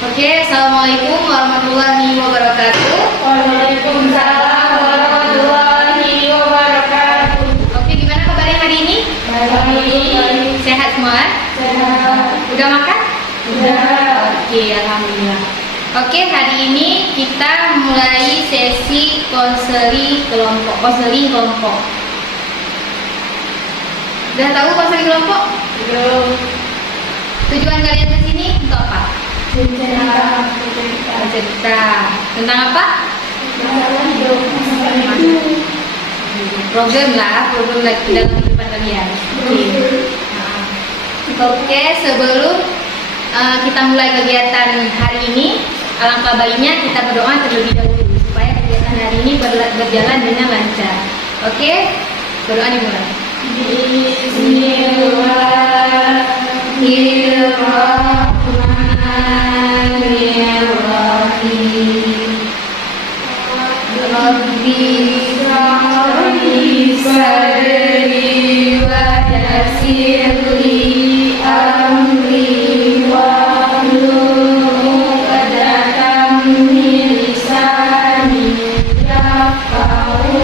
Oke, assalamualaikum warahmatullahi wabarakatuh. Waalaikumsalam warahmatullahi wabarakatuh. Oke, gimana kabarnya hari ini? Baik. Sehat semua? Sehat. Udah makan? Udah. Oke, alhamdulillah. Oke, hari ini kita mulai sesi konseling kelompok. Udah tahu konseling kelompok? Belum. Tujuan kalian ke sini untuk apa? Cerita. Tentang apa? Masalah hidup. Masalah hidup. Program lagi dalam kehidupan kalian. Oke, sebelum kita mulai kegiatan hari ini, alangkah baiknya kita berdoa terlebih dahulu supaya kegiatan hari ini berjalan dengan lancar. Oke, berdoa dimulai. Bismillahirrahmanirrahim. Rabbi shrah li sadri wa yassir li amri wahlul 'uqdatam min lisani yafqahu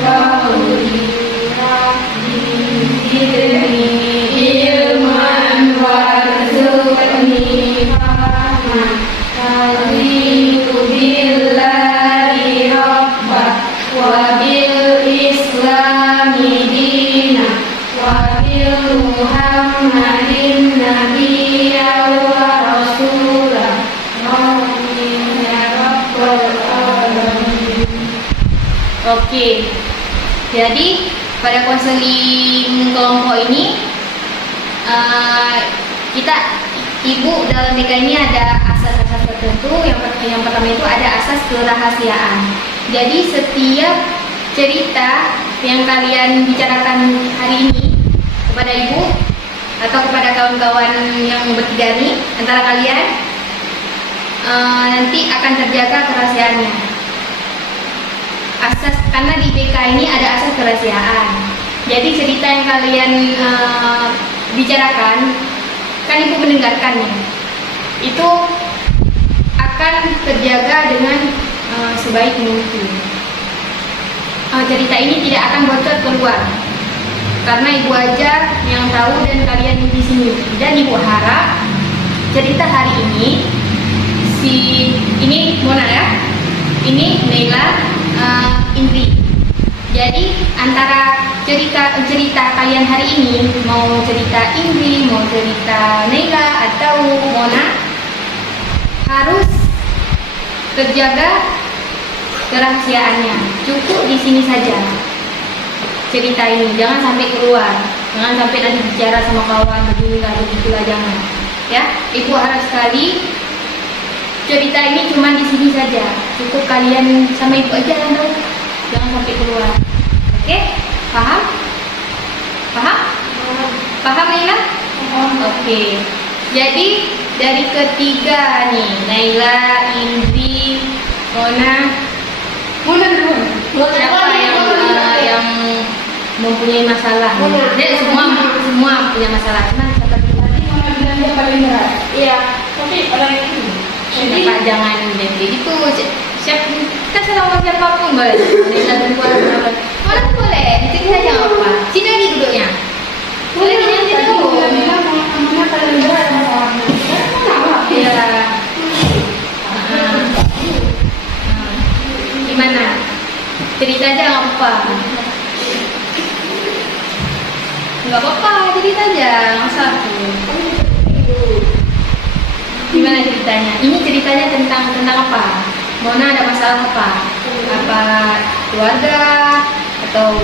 qawli. Rabbi zidni ilman warzuqni fahman. Raditu billahi rabbah wa bil islami dina wa bil muhammadin nabiyya wa rasulah. Amin ya rabbal alamin. Oke, jadi pada konseling kelompok ini ibu dalam TK ini ada asas-asas tertentu. Yang pertama itu ada asas kerahasiaan. Jadi setiap cerita yang kalian bicarakan hari ini kepada ibu atau kepada kawan-kawan yang bertiga ini antara kalian, nanti akan terjaga kerahasiaannya. Karena di BK ini ada asas kerahasiaan. Jadi cerita yang kalian bicarakan, kan ibu mendengarkannya, itu akan terjaga dengan sebaik mungkin. Cerita ini tidak akan bocor keluar karena ibu aja yang tahu dan kalian di sini. Dan ibu harap cerita hari ini Mona ya, ini Naila, Indri. Jadi antara cerita kalian hari ini, mau cerita Indri, mau cerita Naila atau Mona, harus terjaga kerahasiaannya. Cukup di sini saja cerita ini, jangan sampai keluar, jangan sampai nanti bicara sama kawan beginilah begitulah, jangan. Ya, ibu harap sekali cerita ini cuma di sini saja. Cukup kalian sama ibu aja yang tahu, jangan sampai keluar. Oke, paham? Paham Naila? Oke. Jadi dari ketiga nih, Naila, Indri, Mona dulu. Siapa yang mempunyai masalah? Semua punya masalah. Cuman siapa dulu? Dia paling berat. Iya, tapi orang itu. Pak, jangan gitu. Kita selama siapapun boleh. Mana boleh? Itu saja apa? Sini lagi duduknya. Boleh nanti tahu. Namanya paling berat masalahnya. Iya. Gimana? Cerita aja nggak apa-apa. Nggak apa-apa, cerita aja, nggak usah. Gimana ceritanya? Ini ceritanya tentang apa? Mona ada masalah apa? Apa keluarga atau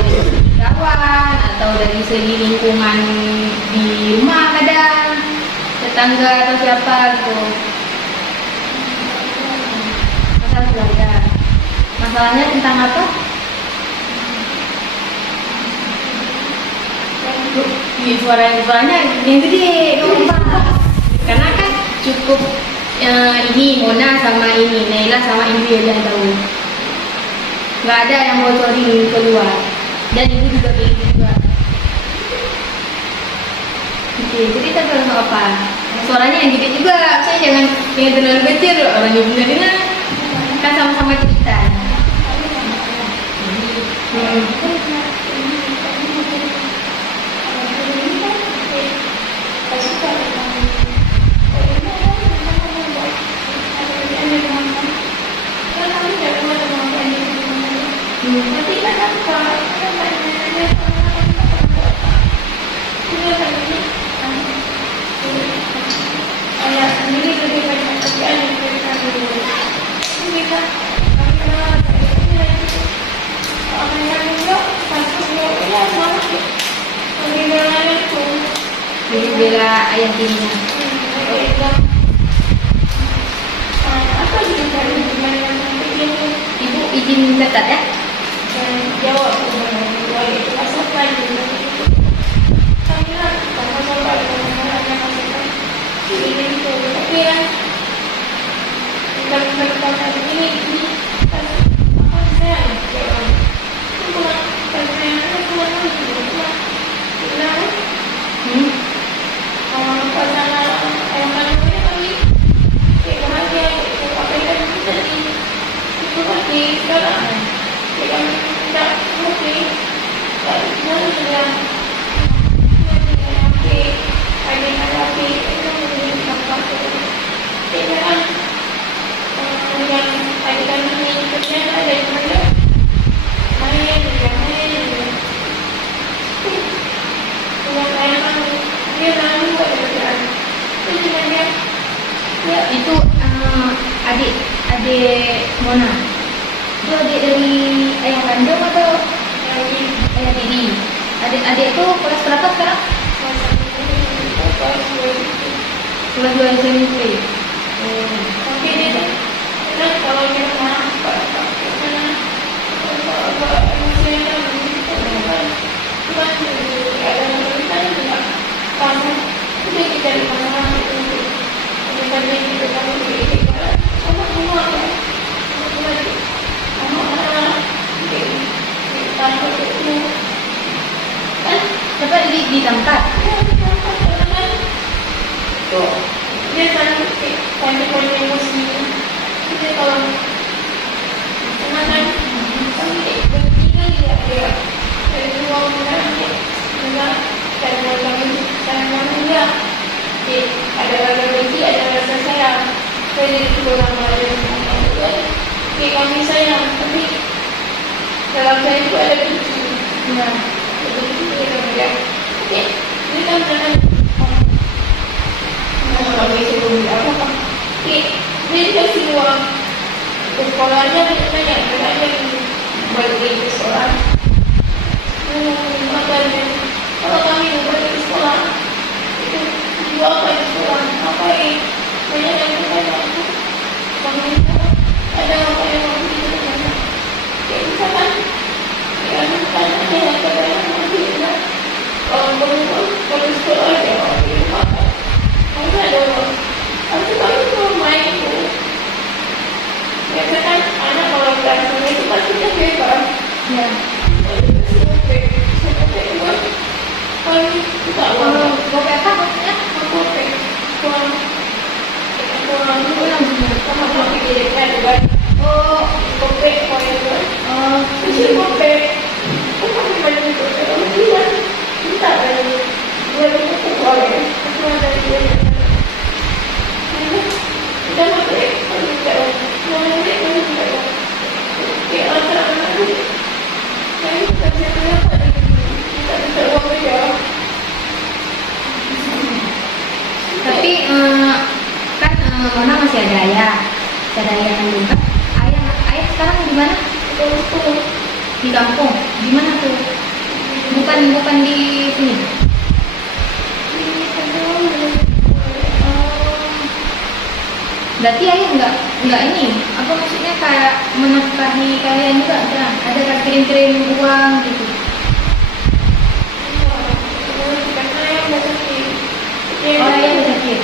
kawan atau dari segi lingkungan di rumah, kadang tetangga atau siapa gitu? Masalah keluarga. Masalahnya tentang apa? Suaranya yang gede, karena kan cukup ini Mona sama ini Naila sama Indri udah tahu, nggak ada yang bocorin keluar, dan ibu juga begitu juga. Oke, jadi kita bilang apa? Suaranya yang gede juga, saya jangan Ya terlalu kecil loh orang ibu tadi kan sama-sama cerita. Jadi bela ayah tirinya. Ibu izin catat ya. Jawab. Itu adik Mona. Itu adik dari ayah kandung atau ayah tiri? Adik itu kelas berapa sekarang? Kelas 2 SMP. Tapi ini kalau kita Coba di tempat. dia kan emosi. Jadi kalau kan bertiga dia dari ruang enggak enggak ada rasa benci, ada rasa sayang. Jadi kurang ada kami sayang, tapi dalam saya itu ada benci. Nah, Begitu kita bilang, oke, ini kan jangan kalau sebelum apa? Dia kasih uang ke sekolahnya banyak yang balik ke sekolah. Makanya kalau kami balik ke sekolah itu jual apa di sekolah? Apa yang banyak yang kita kami ada apa yang mau kita banyak. Kayak misalkan, ya misalkan ada yang kebanyakan kalau sekolah ada orang di rumah. Mungkin ada orang. Tapi kalau itu main itu, biasanya anak kalau belajarnya itu pasti dia bebas. ya. Kalau kita Gope apa maksudnya? Tapi kan Mona masih ada ayah kandung kan? Ayah sekarang di mana? Di kampung. Di mana tuh? Bukan di sini. Berarti ayah nggak ini? Apa maksudnya kayak menafkahi kalian juga? Ada kan kirim uang gitu? Oh, ayah udah sakit.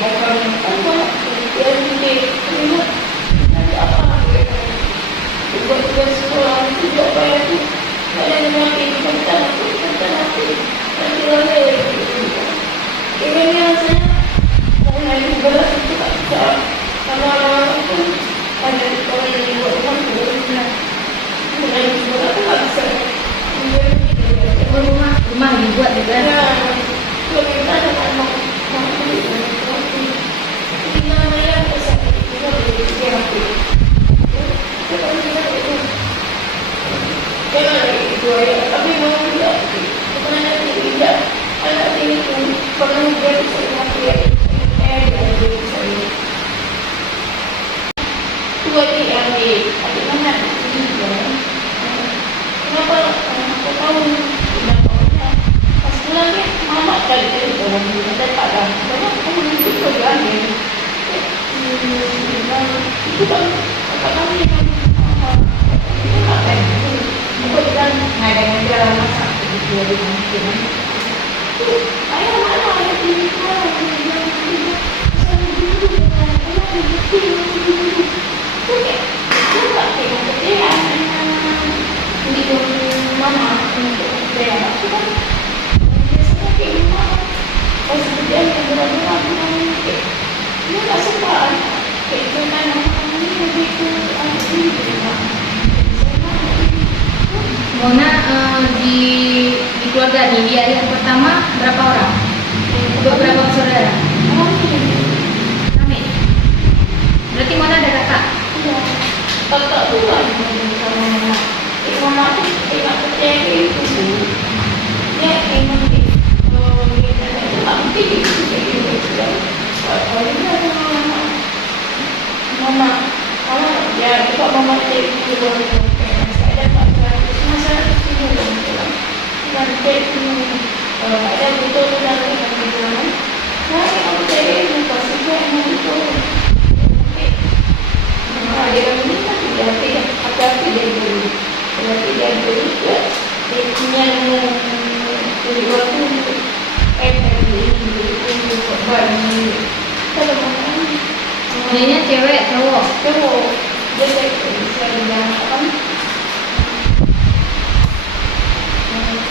akan banyak yang lihat nanti apa buat tugas sekolah itu juga bayar tu ada yang nanti kita nanti lagi ini yang saya mau naik berat itu tak bisa kalau orang pun ada orang yang buat rumah tu naik berat tu tak bisa rumah dibuat juga. Kalau kita ada mau kita bayar besar kita boleh siapa jangan itu ya tapi mau tidak sebenarnya tidak anak ini pun perlu jadi seorang dia jadi saya dua yang di tapi mana juga kenapa aku tahu tidak tahunya pas pulangnya mama tadi orang ada pada banyak kamu itu lagi itu kan apa kami apa itu kan ada yang jual masak di jual di mana ayah mana ada di mana itu mama untuk saya itu kan biasanya kayak gimana pas kerjaan yang berat-berat ini tak suka kayak itu kan ini begitu Mona di keluarga nih, di ayah pertama berapa orang? Berapa saudara? Kami. Berarti Mona ada kakak? Iya. Kakak tu lah sama mama. Mama tu tidak percaya itu. Dia memang dia tak percaya itu. Kalau dia sama mama, dia juga mama dia itu. Ada tak masa itu nanti ada betul dan kemudian nah aku cari itu pasti saya itu nah dia ini kan tidak ada tidak dulu tidak dulu ya dia punya dari waktu ini bagi kalau makan Nanya cewek cowok dia saya bilang apa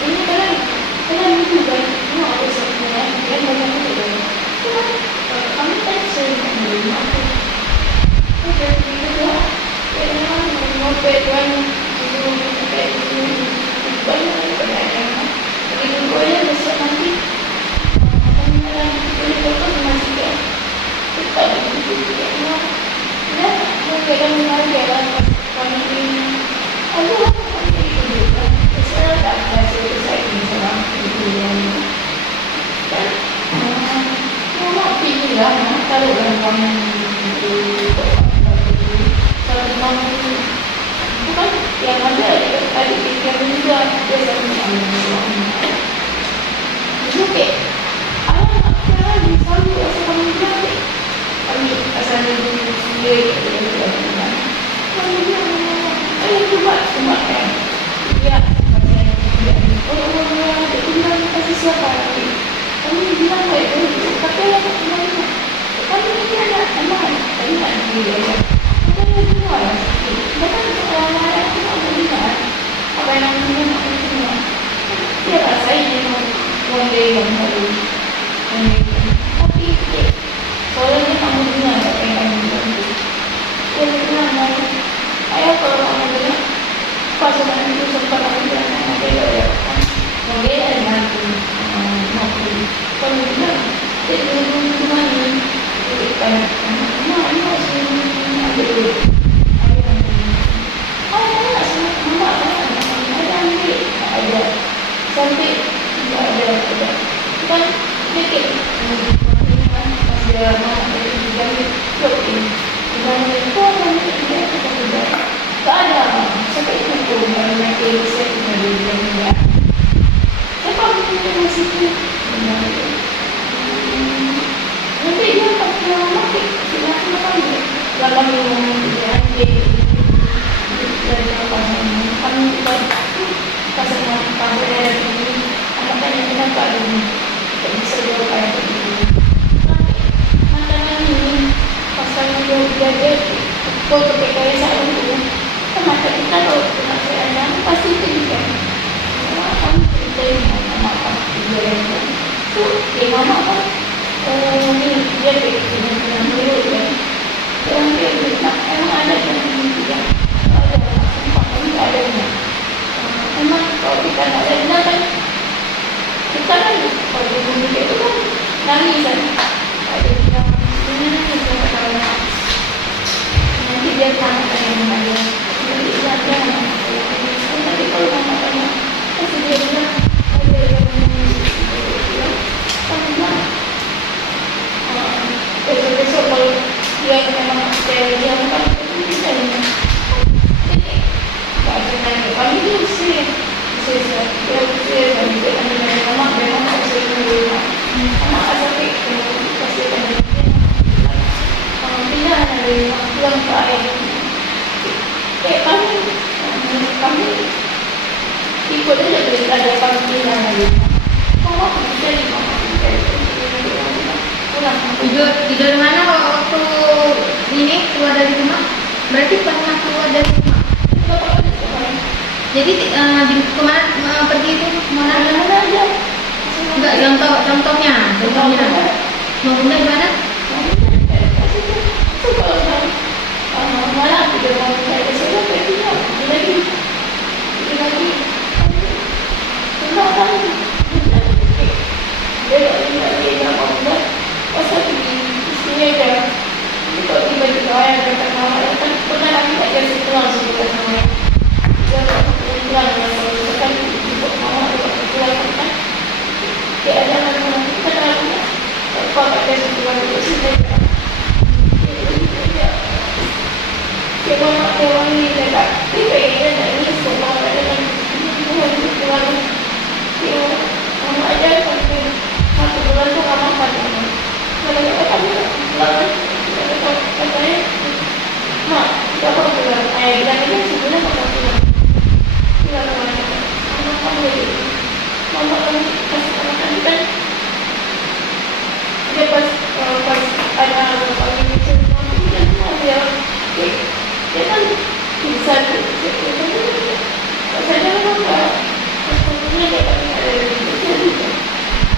ini kalian itu kan mau ada sebenarnya dia banyak itu cuma kami kan sering menerima oke itu ya mau petuan itu kayak itu banyak pedagang itu boleh besok nanti akan ini foto masih kayak kita itu ya mau pegang jalan kami ini aduh saya tak baca saya ini sama ibu yang dan mama pilih lah kalau orang itu kalau mama itu bukan yang ada tadi yang juga dia sama itu kayak ayah sekarang selalu asal kamu kami asal ibu sendiri kami bilang ayah cuma kan ya orang-orang dia bilang kasih siapa lagi kami bilang baik dulu tapi yang kemana kami ini ada teman tadi tak dia ya kami semua lah bahkan orang-orang itu tak melihat apa yang namanya aku semua dia rasain memang one day yang baru tapi soalnya kamu dengar apa yang kami bilang dia bilang ayah kalau kamu dengar pasangan itu sempat aku bilang sama dia ya mobil ada mobil kalau bilang dia dulu mana jadi kan ini masih ada dulu ayah sama mama ada ambil ada sampai tidak ada kan mikir dia mau dia mikir dan itu orang dia tidak tak ada sampai itu baru nanti saya tinggal di rumah saya kalau masih itu nanti dia tak pernah mati silakan makan dalam dia dari pasangan kan kita pasangan pasangan ini anak-anak yang kita tak bisa jual kayak begitu misalnya dia foto PKS saya dulu, sama kita kalau pernah saya ada pasti itu juga. Mama kan dari mama kan dia yang tuh, mama kan ini dia dengan dulu ya. Yang dia bilang emang ada yang dia ada sumpah ini ada yang emang kalau kita nggak ada kan kita kan kalau di bumi itu kan nangis kan ada yang nangis kalau nanti dia tanya yang mana nanti dia tanya nanti kalau mama tanya pasti dia bilang ada yang bilang besok kalau dia memang dia bukan bisa ini jadi nggak ada nanya kami itu sih dia memang harus dulu karena asapnya pasti akan tidak ada pulang ke ayah kami ikut aja dari ada panggilan lagi mama bisa di mama pulang tidur mana waktu ini keluar dari rumah? Berarti pernah keluar dari rumah? Jadi kemana pergi itu? Mana aja? Enggak, contohnya mau bunda di mana? Itu kalau malam tidak mau cari kesana pergi lagi enggak kan dia mau buat pasal pergi sini aja kalau tiba-tiba ayah kata mama kan pernah lagi tak jadi pulang sebelum sama dia pulang kalau kan ibu mama pulang kan dia ada orang kita lagi apa ada sebuah itu sini dia mama dia wangi dekat dia pengen nangis semua ada yang pulang dia mama aja sampai 1 bulan tu mama makan kalau kita kan pulang katanya mak berapa bulan ayah bilang itu sebulan makan pulang mama kamu jadi mama kamu pas makan kan dia pas ada kami bicara dia kan bisa rasanya memang sebetulnya dia kan ada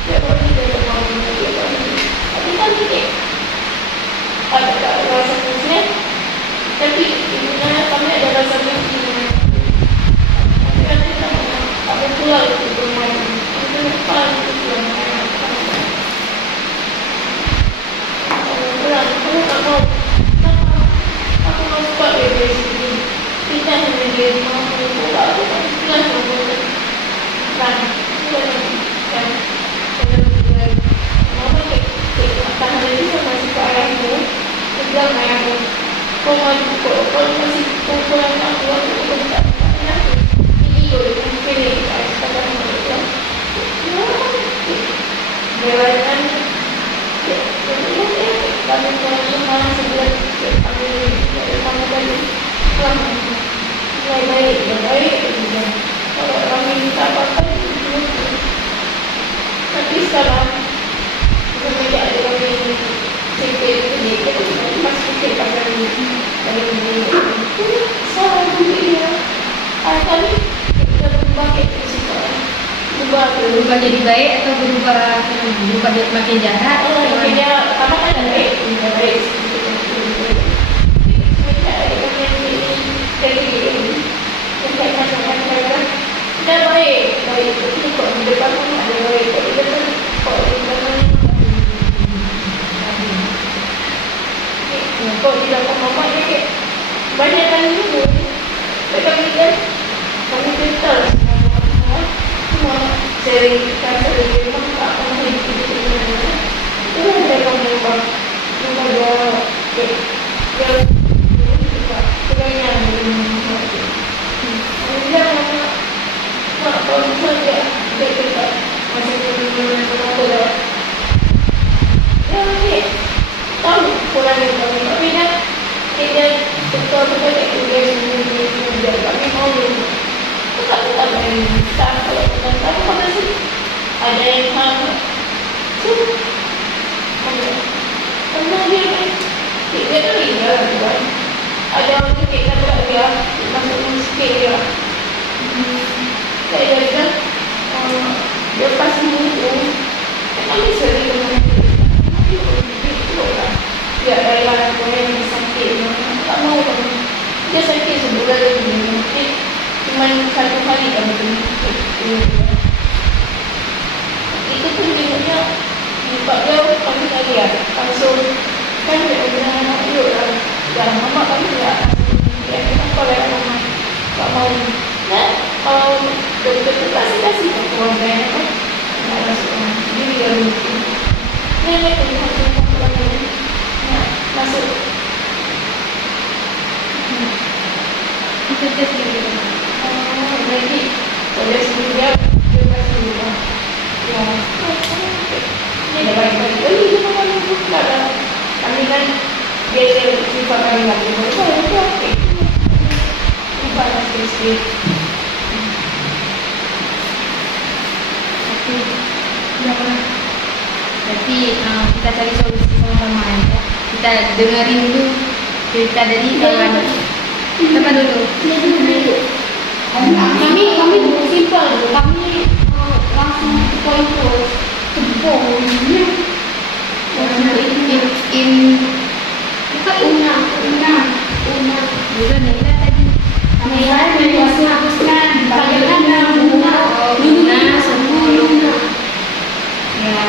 dia pergi dari rumah dia tapi kan dia ada rasa muslim tapi ibunya kami ada rasa muslim tapi kan kita apa pulang ke rumah itu depan itu pulang aku tak mau aku mau suka dari sini kita hanya di rumah aku pulang aku tak pulang ke rumah kan kan mama tak ada bisa masih ke ayahmu dia bilang ayahmu kau masih pulang aku tak ini mungkin ayah sekarang dia kan kami pulang semua sebulan kami kamu tadi pulang baik kalau kami minta apa-apa tapi sekarang semenjak ada kami CP ini masih fikir pasal ini salah juga dia kami kita berubah Berubah jadi baik atau berubah jadi makin jahat? Dia apa kan baik dah baik itu kok di depan pun ada baik kok di depan kok di depan mama ni banyak kali dulu kami kan kami cerita semua sharing kita memang tak pernah hidup itu ada kamu rumah dia yang kalau misalnya dia tetap masih berhubungan dengan aku dia tahu pulang yang kami tapi dia betul-betul dia sendiri kami mau tetap main kalau tetap pada sih ada yang sama karena dia dia pas seminggu kami sering itu lah ya dari mana pun yang sakit tak mau kan dia sakit sebulan lagi mungkin cuma 1 hari kan itu pun jenguknya buka dia kami tak lihat langsung kan dia bilang anak yuk lah jangan mama kami tak ya kenapa lah mama tak mau nah kalau dokter tu kasih keluarga apa nak masuk dia dia lupa nenek tu masuk masuk itu tes lagi. lagi boleh sendiri dia kasih lupa ya ini dah baik-baik dia memang lupa lah kami kan dia sifat kami lagi lupa itu okey lupa lah sikit-sikit. Berarti kita cari solusi sama-sama ya. Kita dengerin dulu cerita dari kawan. Siapa dulu? Kami simple dulu. Kami langsung ke poin terus. Tebong. Una. Dulu Nila tadi. Nila dari hapuskan. Bagaimana Luna 10. Ya.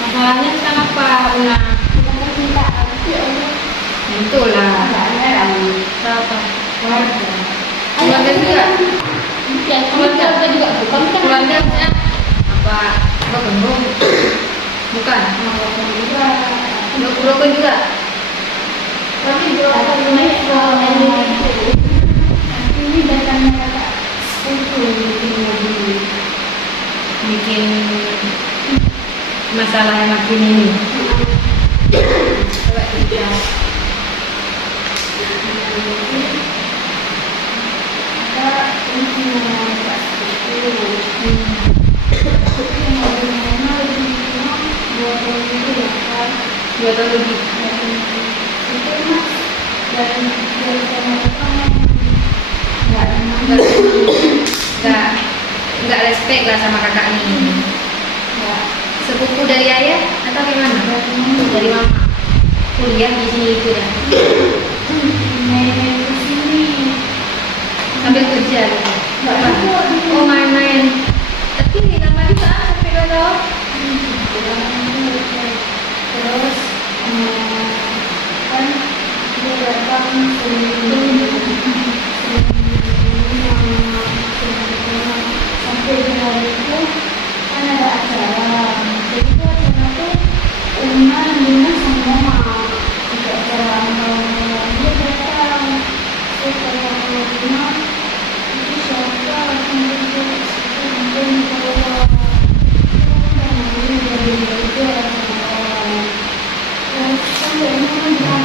Masalahnya tentang apa, Una? Itulah. Siapa? Keluarga juga. Ya, keluarga juga. Keluarga ya. Apa gembong? Bukan. Rokok juga. Kami berapa ini datangnya kakak Bikin masalah yang makin ini. Coba kita. Dua tahun lebih. Nggak respect lah sama kakak ini. Sepupu dari ayah atau gimana? Dari mama. Kuliah di sini itu ya. Sambil kerja gitu. Oh main-main. Tapi lama juga sampai 2 tahun. Terus kan dia datang sampai di hari itu kan ada acara. Jadi itu acara itu Una, Luna sama Mama. Ada acara dia datang. Terus kalau Luna itu siapa langsung dia mungkin kalau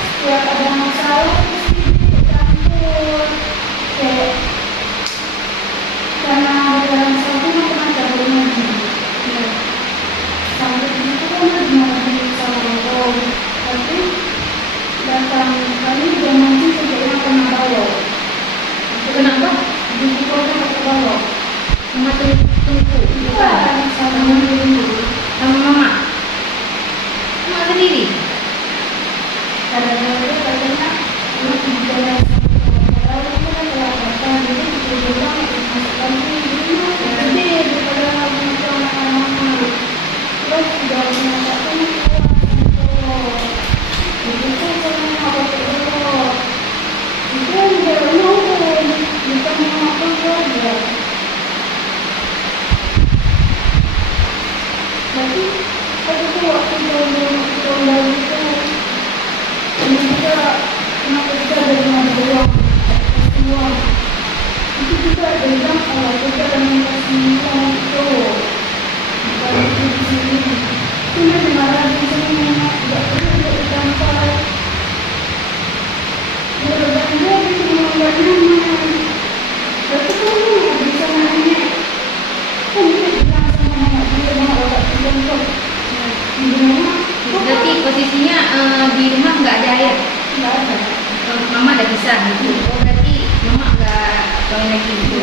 setiap ada masalah campur kayak karena dalam satu pernah campur lagi sampai itu kan lagi sama orang tapi datang kali dia nanti sebenarnya kena bawa. Kenapa? Di kota kena bawa. Sama tungku. Bukan sama mama. Sama mama. Mama sendiri. Kadang-kadang itu katanya lu bicara sama orang itu kan kelihatan jadi itu bilang masukkan ini gede daripada anak-anak. Terus udah menyatakan itu sama apa dulu itu udah nunggu bukan yang apa keluarga tapi waktu itu waktu tahun baru itu ini juga kenapa kita dari mana doang semua itu juga ada yang kalau kita dengan kasih itu bukan itu di sini cuma dimarah di sini tidak perlu tidak dicampur berbeda di semuanya berarti kamu nggak bisa nanya kamu tidak bilang sama dia mau obat tertentu di mana Berarti posisinya di rumah nggak ada ayah? Nggak ada. Mama udah pisah gitu. Oh, berarti mama nggak kawin lagi gitu.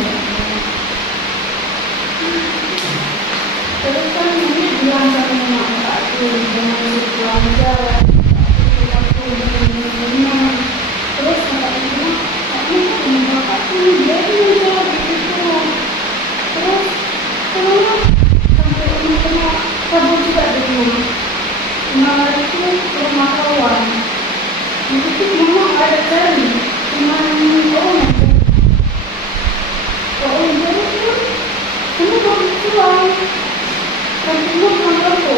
Terus kan ini bilang sama mama aku jangan pulang aja. Terus kata ibu, aku punya bapak tuh dia juga begitu. Terus kenapa sampai ini kena kabur juga dari rumah. Malah itu ke rumah kawan. Itu mama nggak ada cari, cuma orang aja. Orang jadi itu, kamu baru pulang. Nanti mau pulang aku.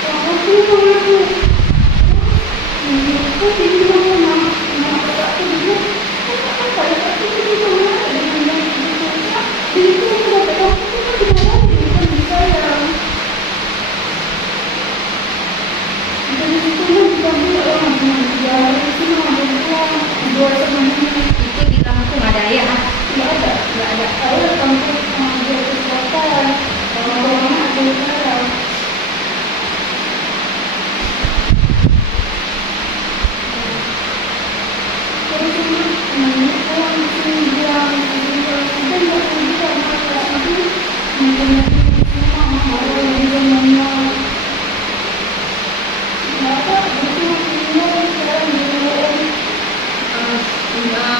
Aku pulang aku. Aku tinggi mama kata aku juga. Apa ya aku tinggi mama dengan yang begitu. Jadi itu aku dapat aku tidak lagi bukan di saya. Jadi itu kan juga dia orang dia itu mama pulang dua sama ini. Itu di kampung ada ayah? Tidak ada. Aku datang ke dia ke selatan. Kalau mama aku sekarang.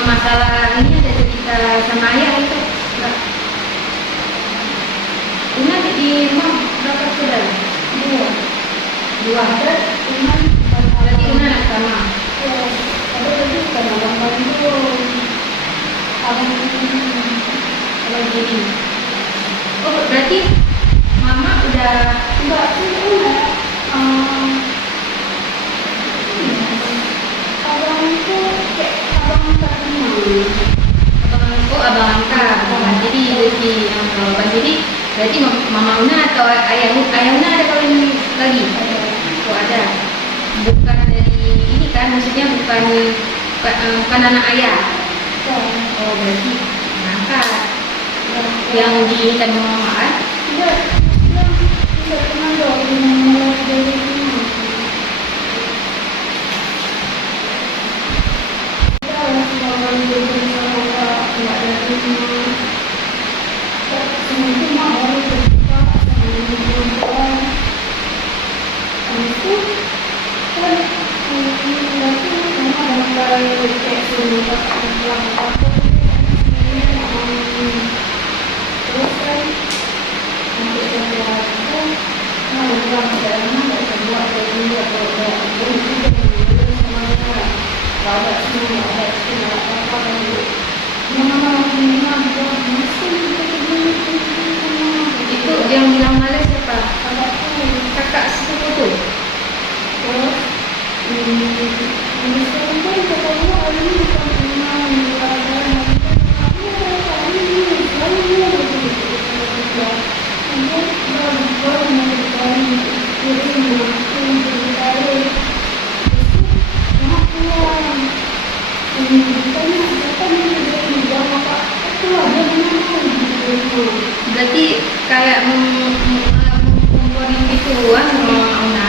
Masalah ini ada cerita sama ayah itu enggak? Una di rumah berapa saudara? Dua. Berarti Una anak sama. Kalau gini. Oh, berarti mama udah abang angkat. Jadi berarti mama Una atau ayah Una ada kawin lagi? Oh, ada. Bukan dari ini kan, maksudnya bukan anak ayah. Oh, berarti angkat. Yang diinginkan mama kan? Itu yang bilang malas siapa? Kakak sepupu tuh. Berarti kayak memporin gituan sama Una.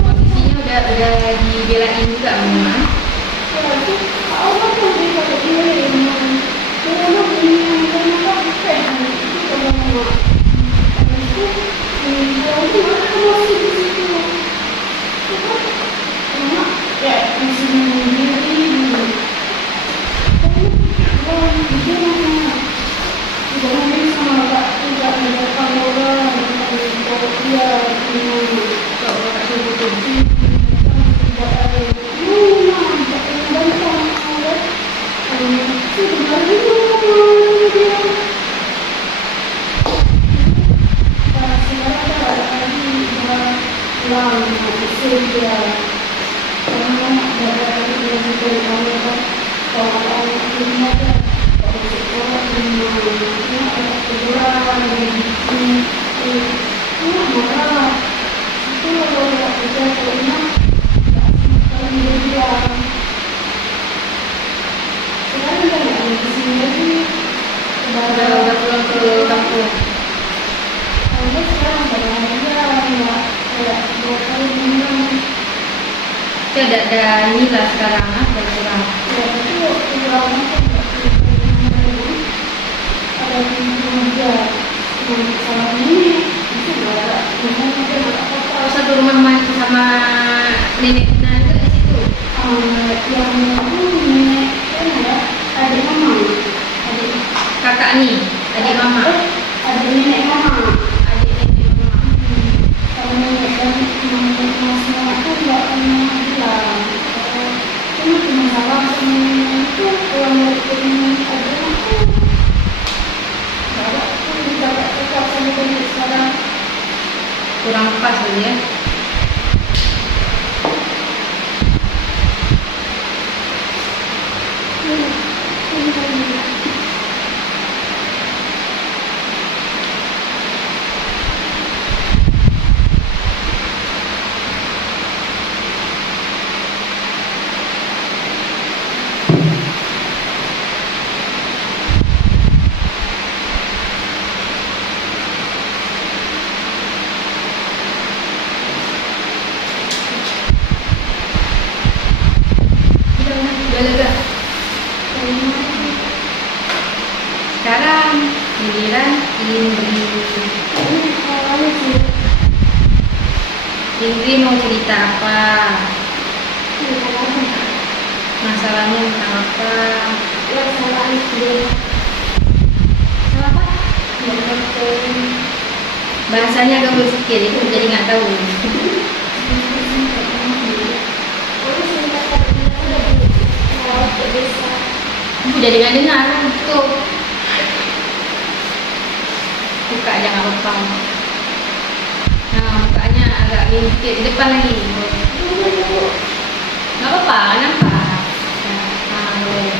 Posisinya udah dibelain juga mama. Wow, Udah pulang ke kampung. Kita ada ini lah sekarang, ada kurang. Satu rumah sama nenek Nina juga di situ. Kakak nih, adik mama. Adik nenek mama. Kurang pas ya. Lega. Sekarang giliran Indri mau cerita apa? Masalahnya tentang apa? Sama apa? Bahasanya agak bersikir, itu jadi nggak tahu. Jadi nggak dengar tuh. Buka aja nggak apa-apa. Nah, bukanya agak ngintip di depan lagi. Nggak apa-apa, nampak. Nah, boleh.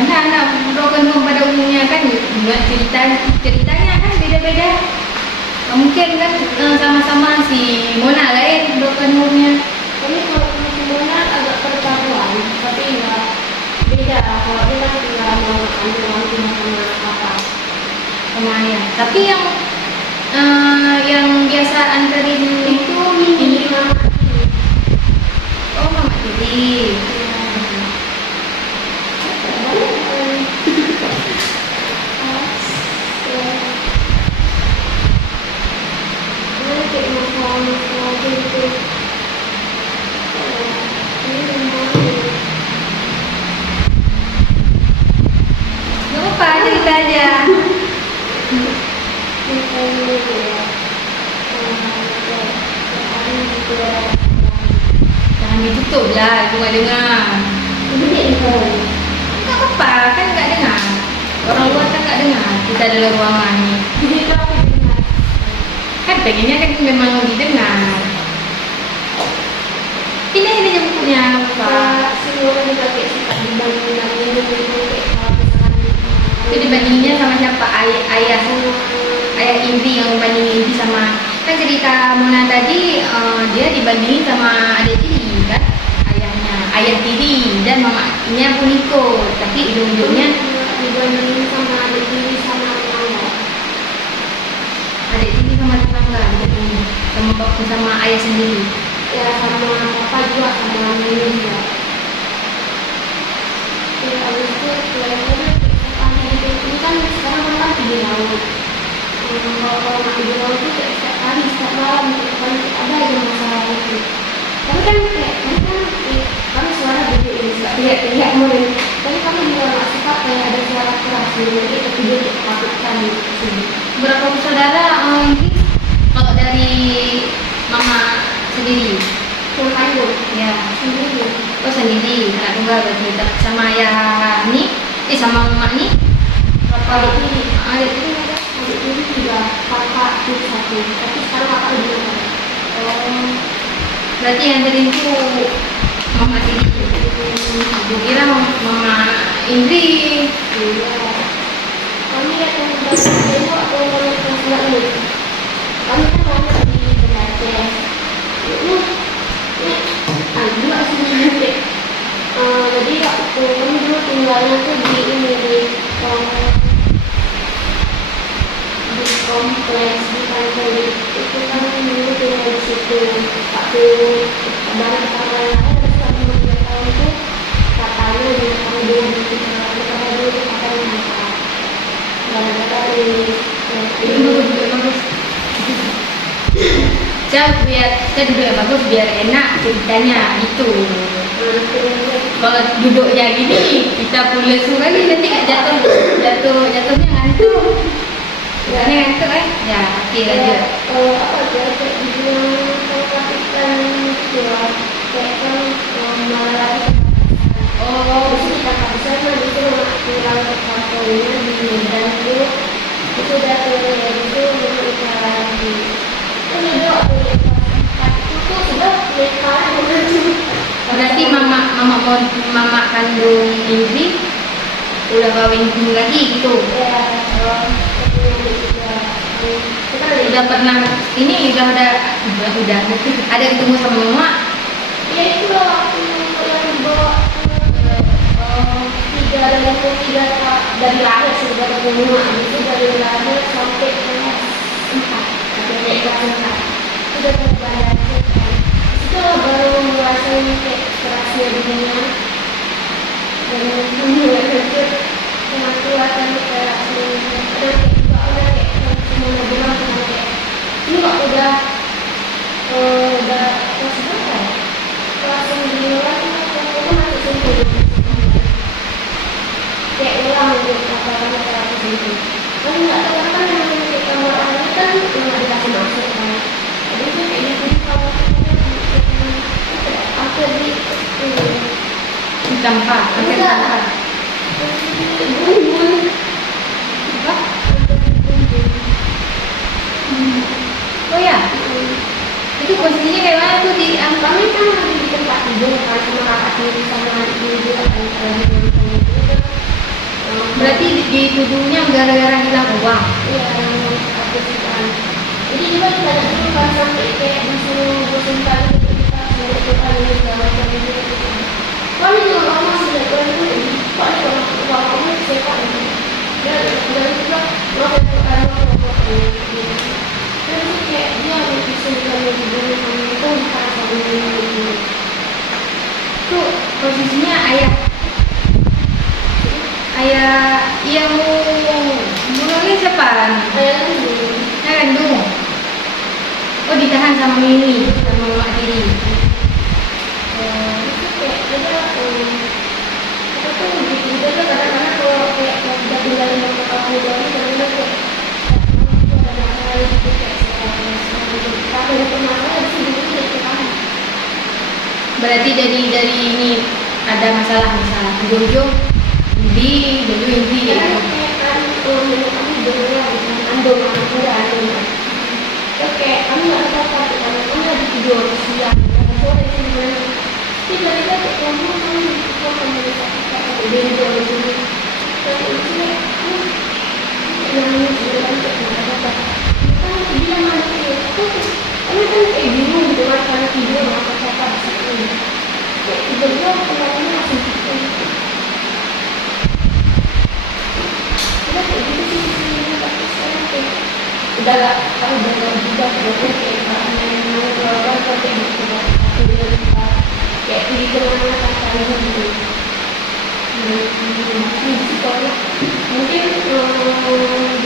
Anak-anak broken home pada umumnya kan ceritanya kan beda-beda. Mungkin kan sama-sama si Mona lain broken home-nya. Tapi kalau si Mona agak perpaduan, tapi enggak beda. Kalau dia kan tinggal mau kandungan sama apa Sama ayah. Tapi yang biasa anterin itu mini mama. Oh, mama Didi. Gak apa-apa, cerita aja. Jangan ditutup lah, itu gak dengar. Gak apa-apa, kan gak dengar. Orang luar kan gak dengar. Kita dalam ruangan nih. Kan pengennya kan memang didengar. Ini aja bukunya apa? Semua dipakai suka dibanding-bandingin Itu dibandinginnya sama siapa? Ayah Indri yang membandingin Indri sama, kan cerita Mona tadi dia dibandingin sama adik tiri kan, ayah tiri dan mamanya pun ikut, tapi ujung-ujungnya dibandingin sama adik diri sama tetangga. adik tiri sama tetangga jadinya, sama ayah sendiri. Ya sama papa juga, sama nenek juga. Ya abis itu kelihatannya ini kan sekarang orang di laut. Kalau di laut itu kayak setiap hari, setiap malam, setiap hari ada aja masalah itu. Tapi kan kayak kami suara gede ini, nggak teriak-teriak mulu. Tapi kami juga nggak suka kayak ada suara keras. Jadi kita tidur ketakutan di sini. Berapa bersaudara Indri? Kalau dari mama sendiri? Cuma kayu, Ya, sendiri. oh sendiri, anak tunggal berarti. Sama ayah nih, sama mama nih? Adik ini, Adik tiri adik ini juga kakak itu satu. Tapi sekarang kakak udah Oh, berarti yang tadi itu Mama Tiri. Aku kira Mama Indri. Iya. Kami datang ke Batu atau ke Selalu. Kami kan masuk di Belajar. Dulu sebenarnya. Jadi waktu kami dulu tinggalnya tuh di ini di kompleks di kantor itu kan dulu tinggal di situ. Waktu barang tanggal lahir selama 2 tahun tuh katanya di tahun 2000 katanya masalah. Gara-gara Itu bagus. Saya duduk yang bagus biar enak ceritanya itu. Kalau duduknya gini kita pulas lagi nanti nggak jatuhnya ngantuk. Jatuhnya ngantuk ya oke lanjut. Apa aja kayak dibilang kalau lakukan kayak kan malah lagi terus kita bisa itu pulang ke kantornya di Medan itu udah turun itu mereka lagi kan udah waktu itu sudah mereka Berarti mama kandung Indri udah kawin lagi gitu. ya Udah pernah ini udah ada ketemu sama mama. ya itu waktu yang bawa tiga dari lahir sudah ketemu itu dari lahir sampai kelas 4 sampai kelas 4 sudah berbayar itu baru menguasai kayak kerasnya dunia dan mulai kecil dengan kuatan kerasnya dan udah kayak semua bilang kayak ini kok udah kelas berapa ya? Kelas 9 aku masih simpul kayak ulang untuk apa-apa terapi itu kan nggak tahu kan yang di kamar orang kan nggak dikasih masuk kan jadi itu kayak gitu kalau aku di Tanpa bumbun apa? Oh ya, itu posisinya kayak mana tuh di kami kan lagi di tempat tidur kan sama kakak tiri sama adik tiri juga kan berarti dituduhnya gara-gara hilang uang. iya yang aku simpan jadi juga kita ada dulu kan sampai kayak disuruh bersimpan gitu kita suruh simpan ini segala macam itu kan ini juga kamu masih ada orang itu kok ada uang kamu siapa ini dan juga mau sesuatu gitu dan itu kayak dia harus disuruhkan lebih dulu sama itu bukan sama ini Tuh posisinya ayah yang mulai siapa? ayah kan dulu Saya kandung. Oh ditahan sama Mimi sama Mak Tiri. itu kayak ada apa tuh gitu juga kadang-kadang kalau kayak udah tinggal di tempat aku baru kadang-kadang kayak ada masalah gitu kayak kalau ada masalah di sini dulu jadi kan Berarti dari ini ada masalah Jojo Indri karena kayak kan menurut kami bener bukan andong anak muda andong kayak kami nggak tahu apa karena kami lagi tidur siang dan sore sih gimana tiba-tiba kayak kamu kok kamu kayak dia tidur di sini kayak ini yang sudah kan kayak nggak apa kan dia mati aku kami kan kayak bingung gitu kan karena tidur apa siapa di situ kayak tiba-tiba kemarin langsung tidur udah kayak gitu sih tapi sekarang kayak udah gak tahu udah gak juga terus kayak bahannya yang mau keluarga sampai gitu kayak pergi kemana tanpa gitu di sekolah mungkin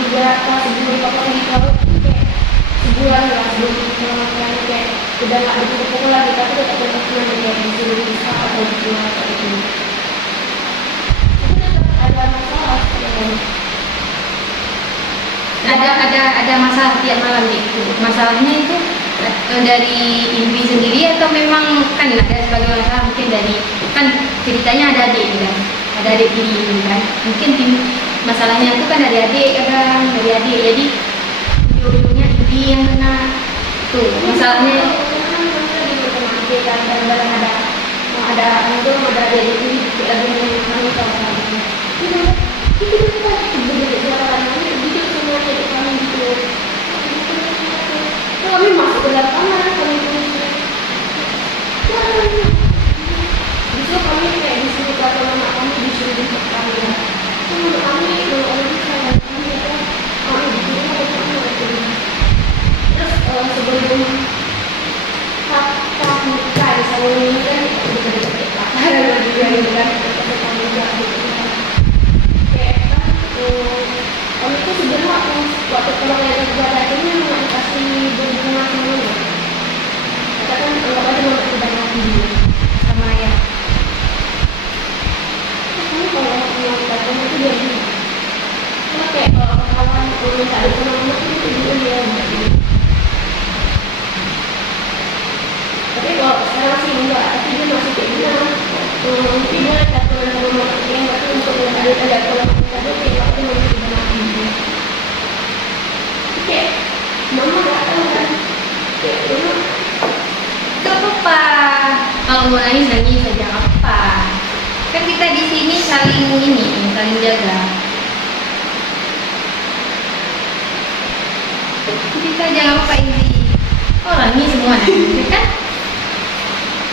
juga pas sebelum papa pergi kalau kayak sebulan lah sebelum kayak udah gak dipukul lagi tapi tetap pernah kayak disuruh bisa atau disuruh apa gitu itu tetap ada masalah ada masalah tiap malam gitu. Masalahnya itu dari Indri sendiri atau memang kan ada sebagai masalah mungkin dari kan ceritanya ada adik kan, ada adik tiri kan. Mungkin masalahnya itu kan dari adik kadang dari adik jadi ujung-ujungnya Indri yang kena tuh masalahnya kan barang-barang ada anggur, ada jadi lagu yang kami tahu kan. Itu kan berbeda jalan, itu semua jadi kami gitu. Kami masuk ke dalam kamar, kami tulis. Bisa kami kayak disuruh kata anak kami disuruh jemput kami ya. Menurut kami kalau ada di sana kami ada kami disuruh ada kamar itu. Terus sebelum tak nikah di sana ini kan udah deket pakar lagi yang bilang kita kami juga gitu. Kayak kan kami tuh sebenarnya waktu kalau ada keluarga ini mau dikasih berhubungan sama katakan kalau ada mau berhubungan dulu sama ayah. Kalau yang datang itu dia gini, cuma kayak kawan kalau tak ada teman-teman itu juga dia gitu. Tapi kalau sekarang sih enggak, tapi dia masih kayak gini. Mungkin dia ada teman-teman yang berarti untuk ada teman-teman tadi kayak waktu masih benar ini. Kayak mama nggak tahu kan, kayak mama Gak apa-apa. Kalau mau nangis nangis saja gak apa. Kan kita di sini saling saling jaga. Kita jangan apa ini. Oh nangis semua nangis, kan?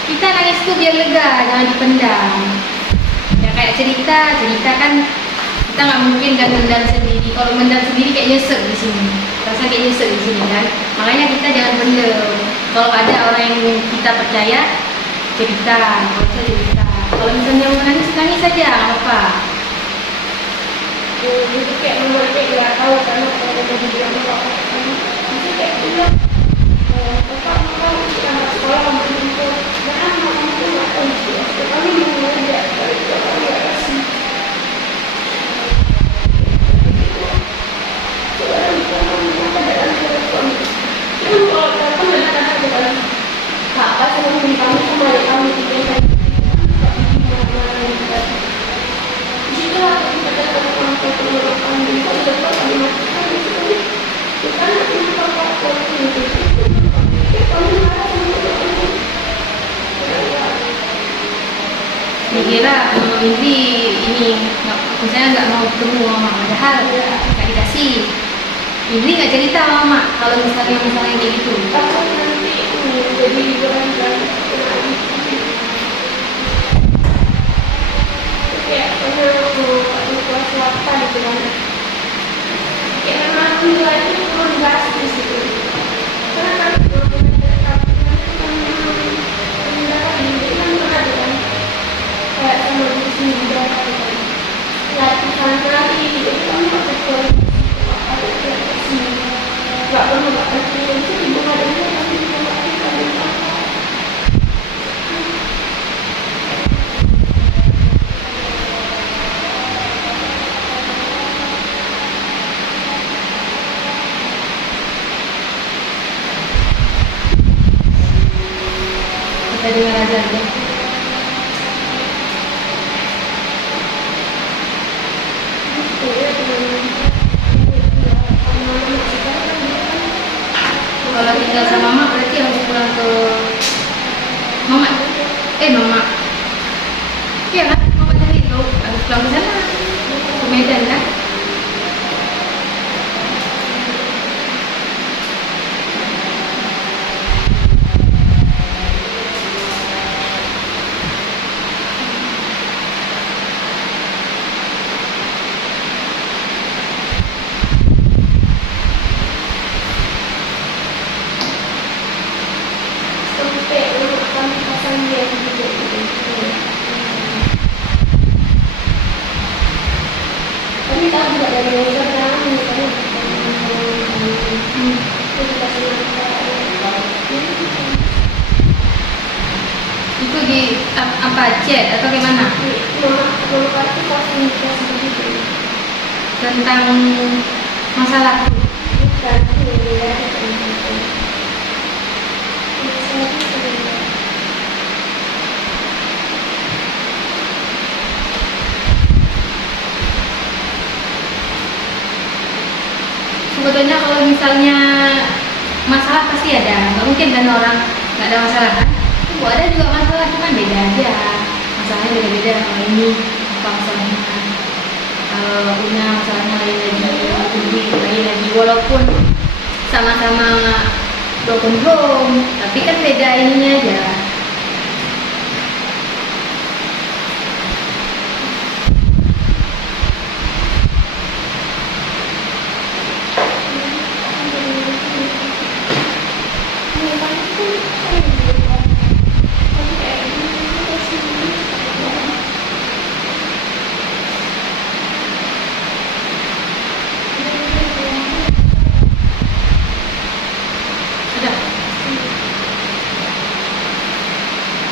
Kita nangis tuh biar lega, jangan dipendam. Ya kayak cerita kan kita nggak mungkin kan mendam sendiri. Kalau mendam sendiri kayak nyesek di sini. Rasa kayak nyesek di sini kan. Makanya kita jangan pendam. Kalau ada orang yang kita percaya, cerita, kalau bisa cerita. Kalau misalnya mau nangis, nangis saja, nggak apa. jadi kayak mama kayak nggak tahu karena kalau mau dibilang apa nanti kayak bilang bapak mau kita sekolah kamu itu karena mama itu nggak tahu sih kami mau ngajak dari kami nggak kasih sekarang kamu apa dalam telepon itu kalau telepon benar-benar bukan apa cuma di kami cuma di kami tidak kayak di situ lah kita dapat orang tua orang bisa dapat kami matikan di situ kita nanti bapak waktu itu kami marah Dikira ini misalnya nggak mau ketemu mama, padahal nggak dikasih. Indri nggak cerita sama mama kalau misalnya kayak gitu. takut nanti jadi berangkat kayak pernah waktu kelas 8 gitu kan kayak memang nilai itu belum bahas di situ karena kan kayak sama di sini juga kan latihan lari jadi kamu nggak perlu ada sih nggak perlu nggak perlu itu ibu ada tapi ibu nggak ada Kita dengar aja deh. Kalau tinggal sama mama berarti harus pulang ke mama. Mama. Iya kan? Mama tadi itu harus pulang ke sana. Ke Medan kan? Tapi tahu juga dari Instagram Itu di apa chat atau gimana? Mama pasti kasih begitu. Tentang masalah Bukan sebetulnya kalau misalnya masalah pasti ada, nggak mungkin kan orang nggak ada masalah kan? ada juga masalah, cuman beda aja. Masalahnya beda-beda. Kalau ini apa masalahnya? Kalau Una masalahnya lain lagi, Indri lain lagi. Walaupun sama-sama broken home, tapi kan beda ininya aja.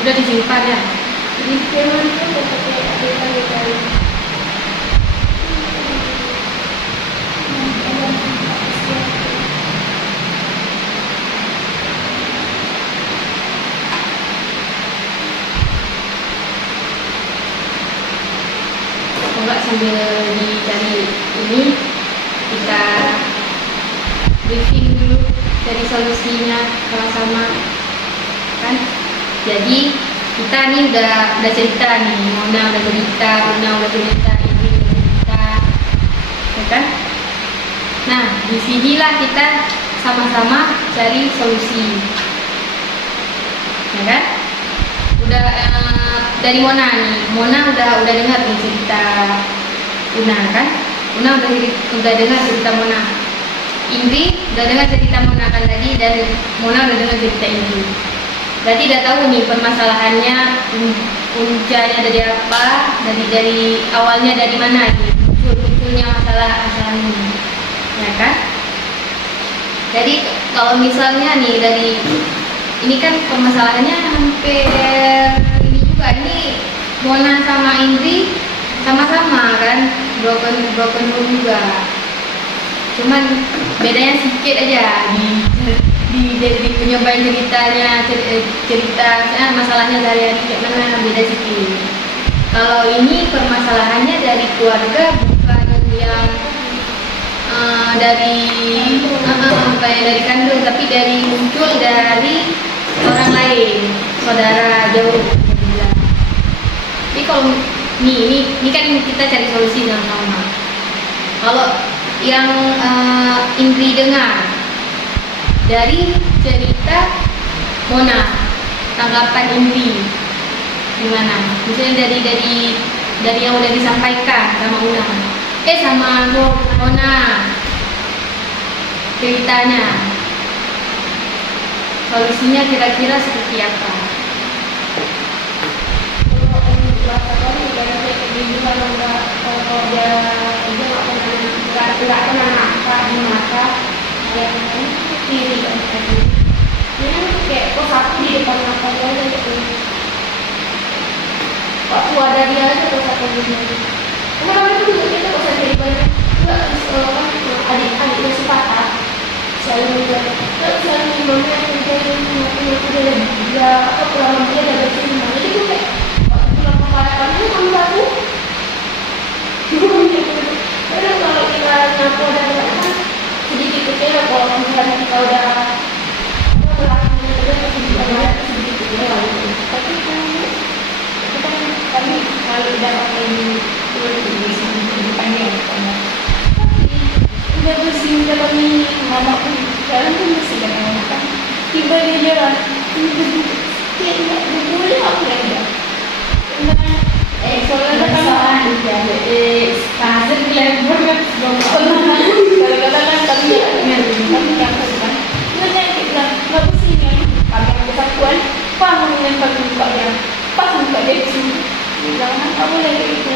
Udah disimpan ya? Di Jerman itu udah pakai kali-kali. Enggak, sambil dicari ini kita briefing dulu dari solusinya sama-sama kan. Jadi kita nih udah cerita nih, Mona udah cerita, Una udah cerita, Indri udah cerita, ya kan? Nah, disinilah kita sama-sama cari solusi, ya kan? Udah dari Mona nih, Mona udah dengar nih cerita Una kan? Una udah dengar cerita Mona. Indri udah dengar cerita Mona kan tadi, dan Mona udah dengar cerita Indri. Berarti udah tahu nih permasalahannya, puncanya dari apa, dari awalnya dari mana nih, munculnya masalah ini, ya kan? Jadi kalau misalnya nih dari ini kan permasalahannya hampir ini juga, ini Mona sama Indri sama-sama kan broken home juga, cuman bedanya sedikit aja di penyobain ceritanya, masalahnya dari kayak mana beda sedikit. Kalau ini permasalahannya dari keluarga, bukan yang dari kandung, tapi muncul dari orang lain, saudara jauh. Jadi kalau ini kan kita cari solusi sama-sama. Kalau yang Indri dengar dari cerita Mona, tanggapan Indri gimana? Misalnya dari yang udah disampaikan sama Una, sama Mona ceritanya, solusinya kira-kira seperti apa? Nggak pernah nampak di mata yang kiri kan tadi. Ini kan kayak kok satu di depan mata gue aja gitu. Waktu ada dia aja kok satu di sini. Karena kami tuh juga kita kok jadi banyak juga di sekolah kan adik-adiknya si patah selalu juga selalu gimana yang terjadi aku udah gila atau pulang dia udah bersih gimana, jadi gue kayak waktu pulang ke kamu kamu aku karena kalau kita nyapu dan sedikit kecewa kalau misalnya kita udah sedikit kecewa gitu. Tapi kami kalau udah pakai ini depannya udah bersih, udah kami mama pun jalan pun bersih dan mama kan tiba dia jalan dia tidak boleh aku yang dia soalnya kan pasir kelihatan banget kadang-kadang kan kami yang kan dia bilang nggak bersih nih kami kesatuan paham yang paling buka dia pas buka dia di sini bilang kamu lagi itu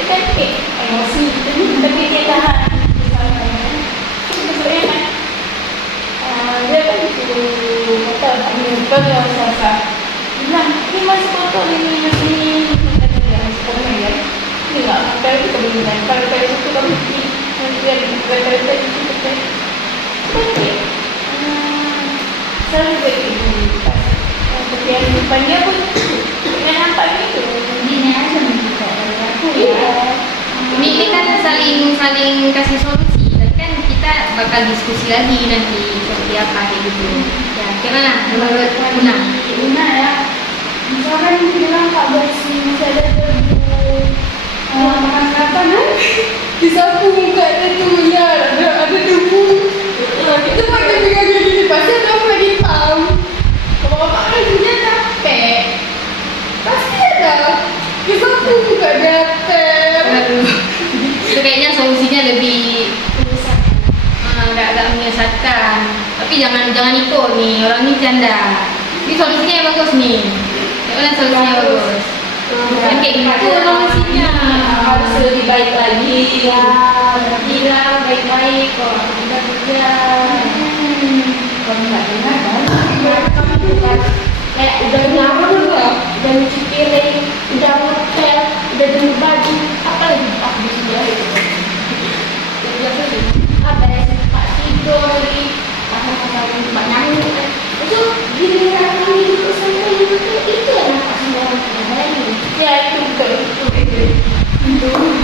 dia kan kayak emosi tapi dia tahan sebetulnya kan dia kan itu hotel hotel yang selesai bilang ini masih kotor ini masih ya ini nggak hotel itu kebenaran kalau kayak itu kami biar hotel itu kita selalu begitu bagian depannya pun dengan nampak itu ini aja kita Ini kan saling kasih solusi, tapi kan kita bakal diskusi lagi nanti seperti apa kayak gitu. Ya. Gimana menurut Una? Una ya, misalkan bilang Kak Bosi masih ada debu makan apa disapu muka ada tuh ya, ada debu. Itu pakai kayak gini pasti ada yang lagi hitam. Kalau bapak kan punya capek, pasti ada disapu muka datar. Aduh, itu kayaknya solusinya lebih agak menyesatkan. Tapi jangan ikut nih, orang ini canda. Ini solusinya yang bagus nih. Gimana solusinya bagus? Kan kayak gitu solusinya. Harus lebih baik lagi. Ya, Bilang baik-baik kok kita kerja. Kalau nggak dengar kamu bukan kayak udah lama loh, udah nyuci piring, udah hotel, udah beli baju, apa lagi pak di sebelah itu? Apa ya sih pak tidur, pasang tempat nyanyi, itu giliran kami itu sampai itu yang nampak semua orang. Ya itu betul.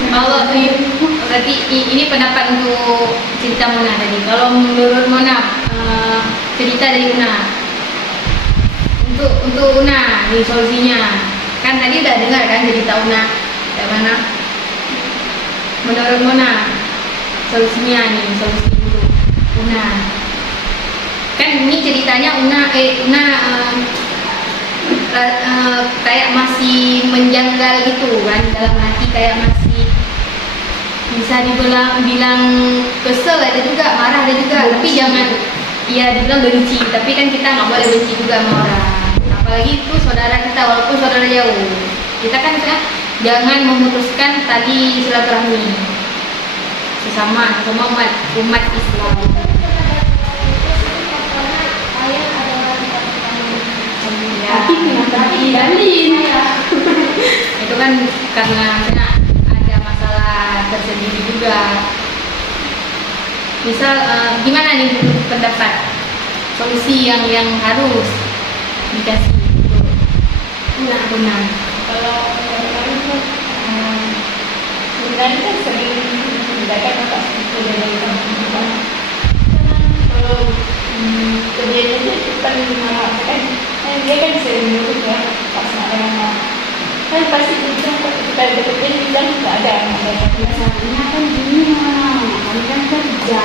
Kalau berarti ini pendapat untuk cerita Mona tadi. Kalau menurut Mona, cerita dari Una. Untuk Una, ini solusinya. Kan tadi udah dengar kan cerita Una, kayak mana? Menurut Mona, solusinya nih, solusi untuk Una. Kan ini ceritanya Una kayak masih menjanggal gitu kan, dalam hati kayak masih bisa bilang kesel ada juga, marah ada juga, tapi jangan dibilang benci, tapi kan kita nggak boleh benci juga sama orang, apalagi itu saudara kita walaupun saudara jauh. Kita kan jangan memutuskan tali silaturahmi sesama umat Islam. Tapi kenapa diidalin ya? Itu kan karena ada masalah tersendiri juga. Misal gimana nih pendapat solusi yang harus dikasih benar. Kalau kemarin tuh sebenarnya kan sering mendapat apa itu dari teman-teman. Kalau kejadian itu kan mama kan dia kan sering dulu ya pas ada mama kan pasti kita deketin bilang nggak ada masalahnya kan gini mama kami kan kerja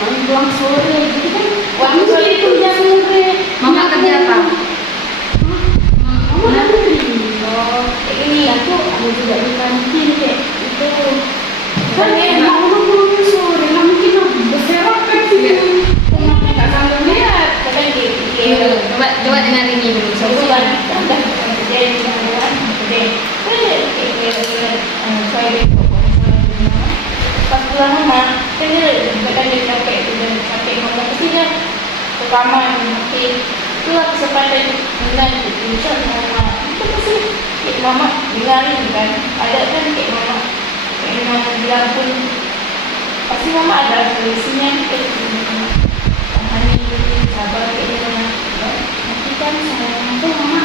kami pulang sore jadi kan pulang sore itu jam sore Mama kerja apa? mama negeri ini aku ada juga di kantin kayak itu kan mama pulang sore nggak mungkin berserak kan gitu nggak sambil lihat kan gitu. Coba dengar ini dulu solusinya. Pas pulang rumah, kan dia capek mama kesini ke kamar nanti itu kesempatan bilang bisa mama itu pasti mama bilangin kan ada kan kayak mama bilang pun pasti mama ada solusinya kayak sabar kayak gimana nanti kan sayang tuh mama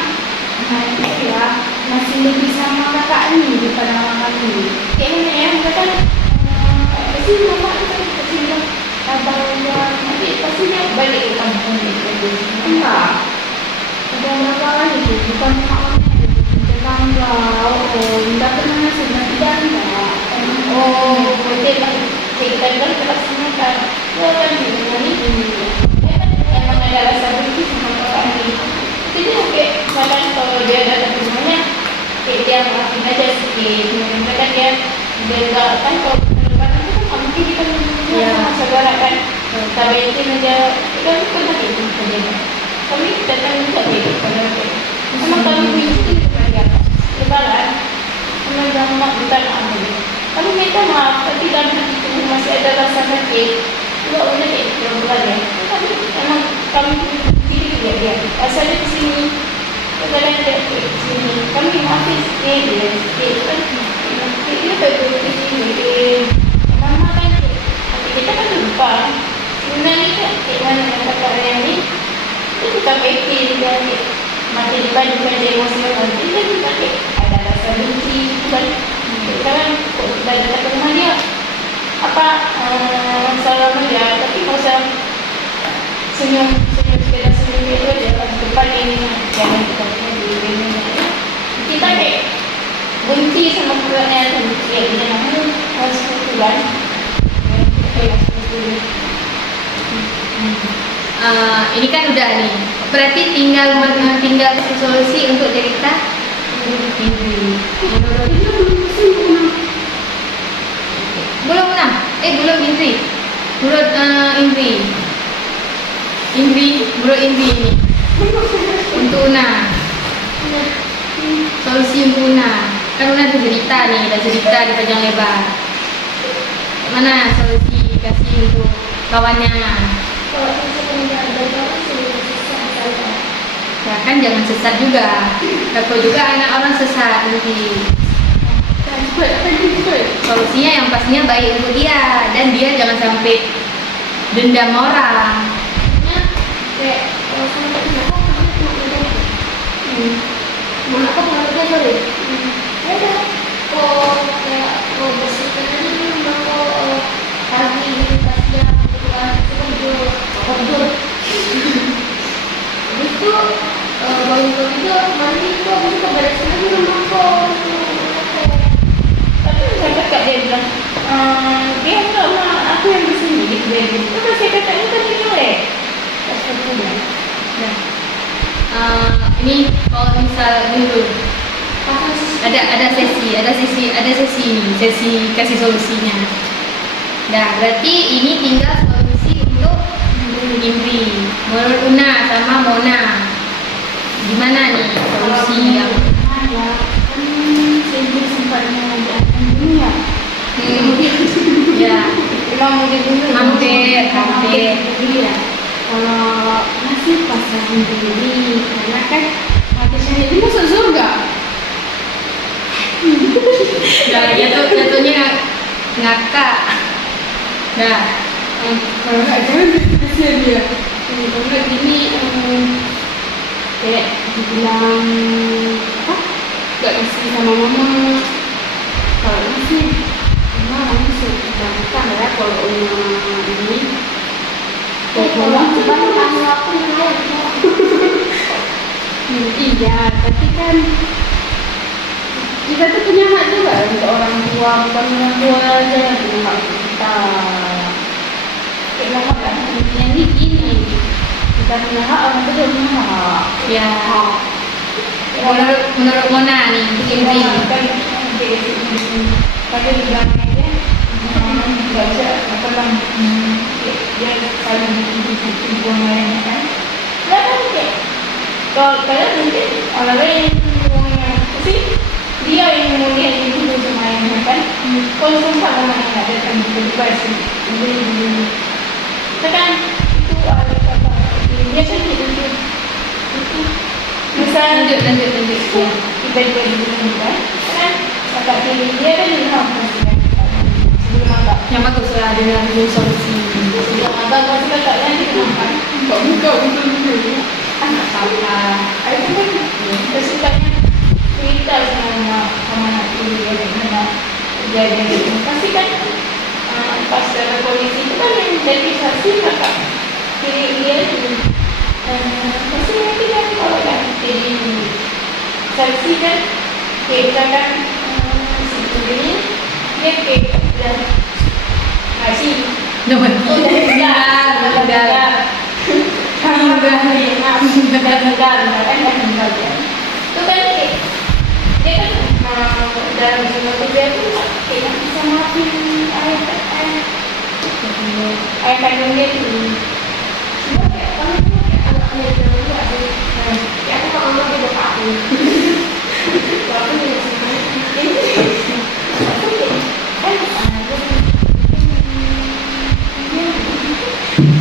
itu ya masih lebih sama kakak ini daripada mama kami kayaknya ya mereka kan pasti mama itu pasti bilang sabar ya nanti pasti dia balik ke kampung gitu enggak udah berapa kali tuh bukan mama tetangga enggak pernah ngasih nanti enggak berarti cerita kan kelasnya kan kan ini emang ada rasa benci sama kakak ini jadi kayak misalkan kalau dia datang ke rumahnya kayak dia maafin aja sedikit misalkan dia enggak kan kalau kadang-kadang itu kan mungkin kita menurutnya sama saudara kan tabayatin aja kita pernah gitu saja kami datang juga gitu pada emang kami punya itu di atas lebaran emang gampang bukan apa gitu kami minta maaf tapi dalam hati itu masih ada rasa sakit enggak udah kayak pelan ya tapi emang kami sini juga dia asalnya di sini kadang dia di sini kami maafin sedikit dia sedikit kan dia baru di sini mama kan tapi kita kan lupa sebenarnya kan kayak mana yang kata yang ini itu kita pekin dan mati dibandingkan dia emosional dia juga kayak ada rasa benci kan sekarang kita datang ke rumah dia apa salam dia tapi kalau senyum sekedar senyum itu aja pas depan ini jangan kita ini kita kayak benci sama keluarnya benci ya ini namanya harus kebetulan ini kan udah nih, berarti tinggal solusi untuk cerita Indri. Belum Una, belum Indri, menurut Indri ini untuk Una, solusi untuk Una. Kan Una udah cerita di panjang lebar. Mana solusi kasih untuk kawannya? kalau misalnya ada orang sih susah. Ya kan jangan sesat juga. Takut juga anak orang sesat nanti. Solusinya yang pastinya baik untuk dia dan dia jangan sampai dendam orang. Kayak kalau sama temen aku mana aku mau kerja kali ada kok kayak kok bersihkan ini mau pagi pas siang gitu kan tidur itu bangun tidur mandi kok bisa beresin lagi rumah kok tapi sampai kak dia bilang dia enggak mah aku yang di sini gitu dia gitu terus saya katanya kan jelek pas ketemu Ini kalau misal dulu ada sesi ini kasih solusinya. Nah berarti ini tinggal solusi untuk Indri, menurut Una sama Mona. Gimana nih solusi yang saya sempat mengajarkan dunia ya hampir hampir ya kalau masih pasangan diri karena kan pasangan itu masuk surga jatuhnya ngakak. Nah kalau nggak jangan kasihan dia kalau nggak gini kayak dibilang apa nggak kasih sama mama kalau ini sih mama langsung kita ya kalau ini kalau aku iya tapi kan kita tuh punya hak juga untuk orang tua bukan orang tua aja yang punya hak untuk kita kayak mama kan yang gini kita punya hak orang tua juga punya hak ya menurut Mona nih Indri tapi dibilang aja nggak bisa apa lah dia saling bikin buang airnya kan nggak kan kayak kalau kalian mungkin orang lain ngomongnya sih dia yang ngomongnya itu sama ayahnya kan kalau sumpah sama yang ada kan tiba-tiba sih ini kan itu ada apa biasanya itu misalnya lanjut ya. tiba-tiba dibilang kan kakak pilih dia kan bilang sebelum agak Yang bagus lah dengan solusi. sebelum agak masih kakaknya dikenalkan kok buka betul-betul Nggak apa-apa. itu kan kesukaannya cerita sama anak ini bagaimana kejadian itu pasti kan pas ada polisi itu kan yang jadi saksi kakak pilih dia itu pasti nanti kan kalau kan jadi saksi kan kita kan sebetulnya dia kayak dan ngasih Dapat udah itu kan dia kan dalam semua kerja itu kayak bisa maafin ayah kandung dia itu cuma kayak kamu tuh kayak anak-anak zaman dulu ada kayak aku kalau mau dia bapak aku aku juga sama ini aku kayak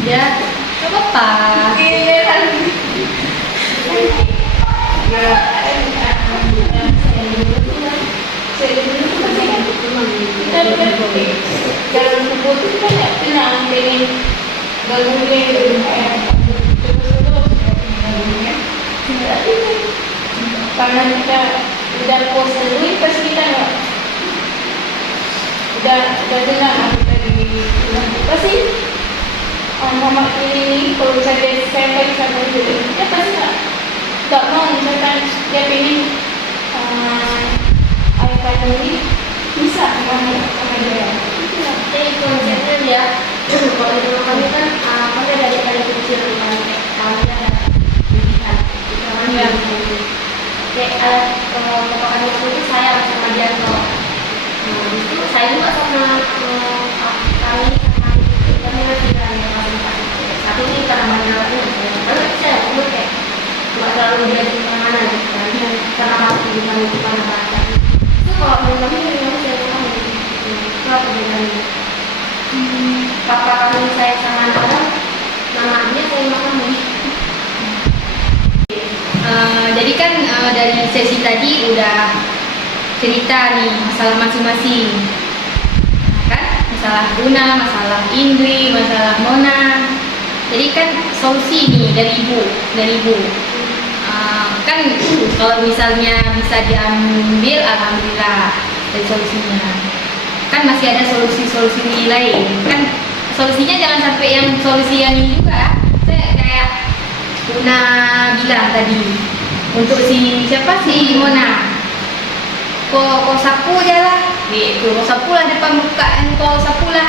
ya, nggak apa-apa. dalam tubuh itu kan tidak tenang jadi gangguin karena kita udah pos dulu pasti kita nggak udah tenang kita di rumah pasti mama ini kalau saya baik sama dia bapak kandung aku itu sayang sama dia toh. Nah, itu saya juga sama kami sama kami masih satu ini karena masalahnya karena saya umur kayak nggak terlalu dia di mana gitu kan karena waktu di mana itu karena bahasa itu kalau menurut kami memang saya tahu itu apa bedanya papa kami saya sama anak orang namanya saya kami. Jadi kan dari sesi tadi udah cerita nih masalah masing-masing, nah, kan masalah Luna, masalah Indri, masalah Mona. Jadi kan solusi nih dari ibu. Kan kalau misalnya bisa diambil, alhamdulillah dari solusinya. Kan masih ada solusi lain. Kan solusinya jangan sampai yang solusi yang ini juga. Saya kayak Luna bilang tadi untuk siapa si Mona. Kau sapu aja lah, gitu. Kau sapu lah depan muka, kau sapu lah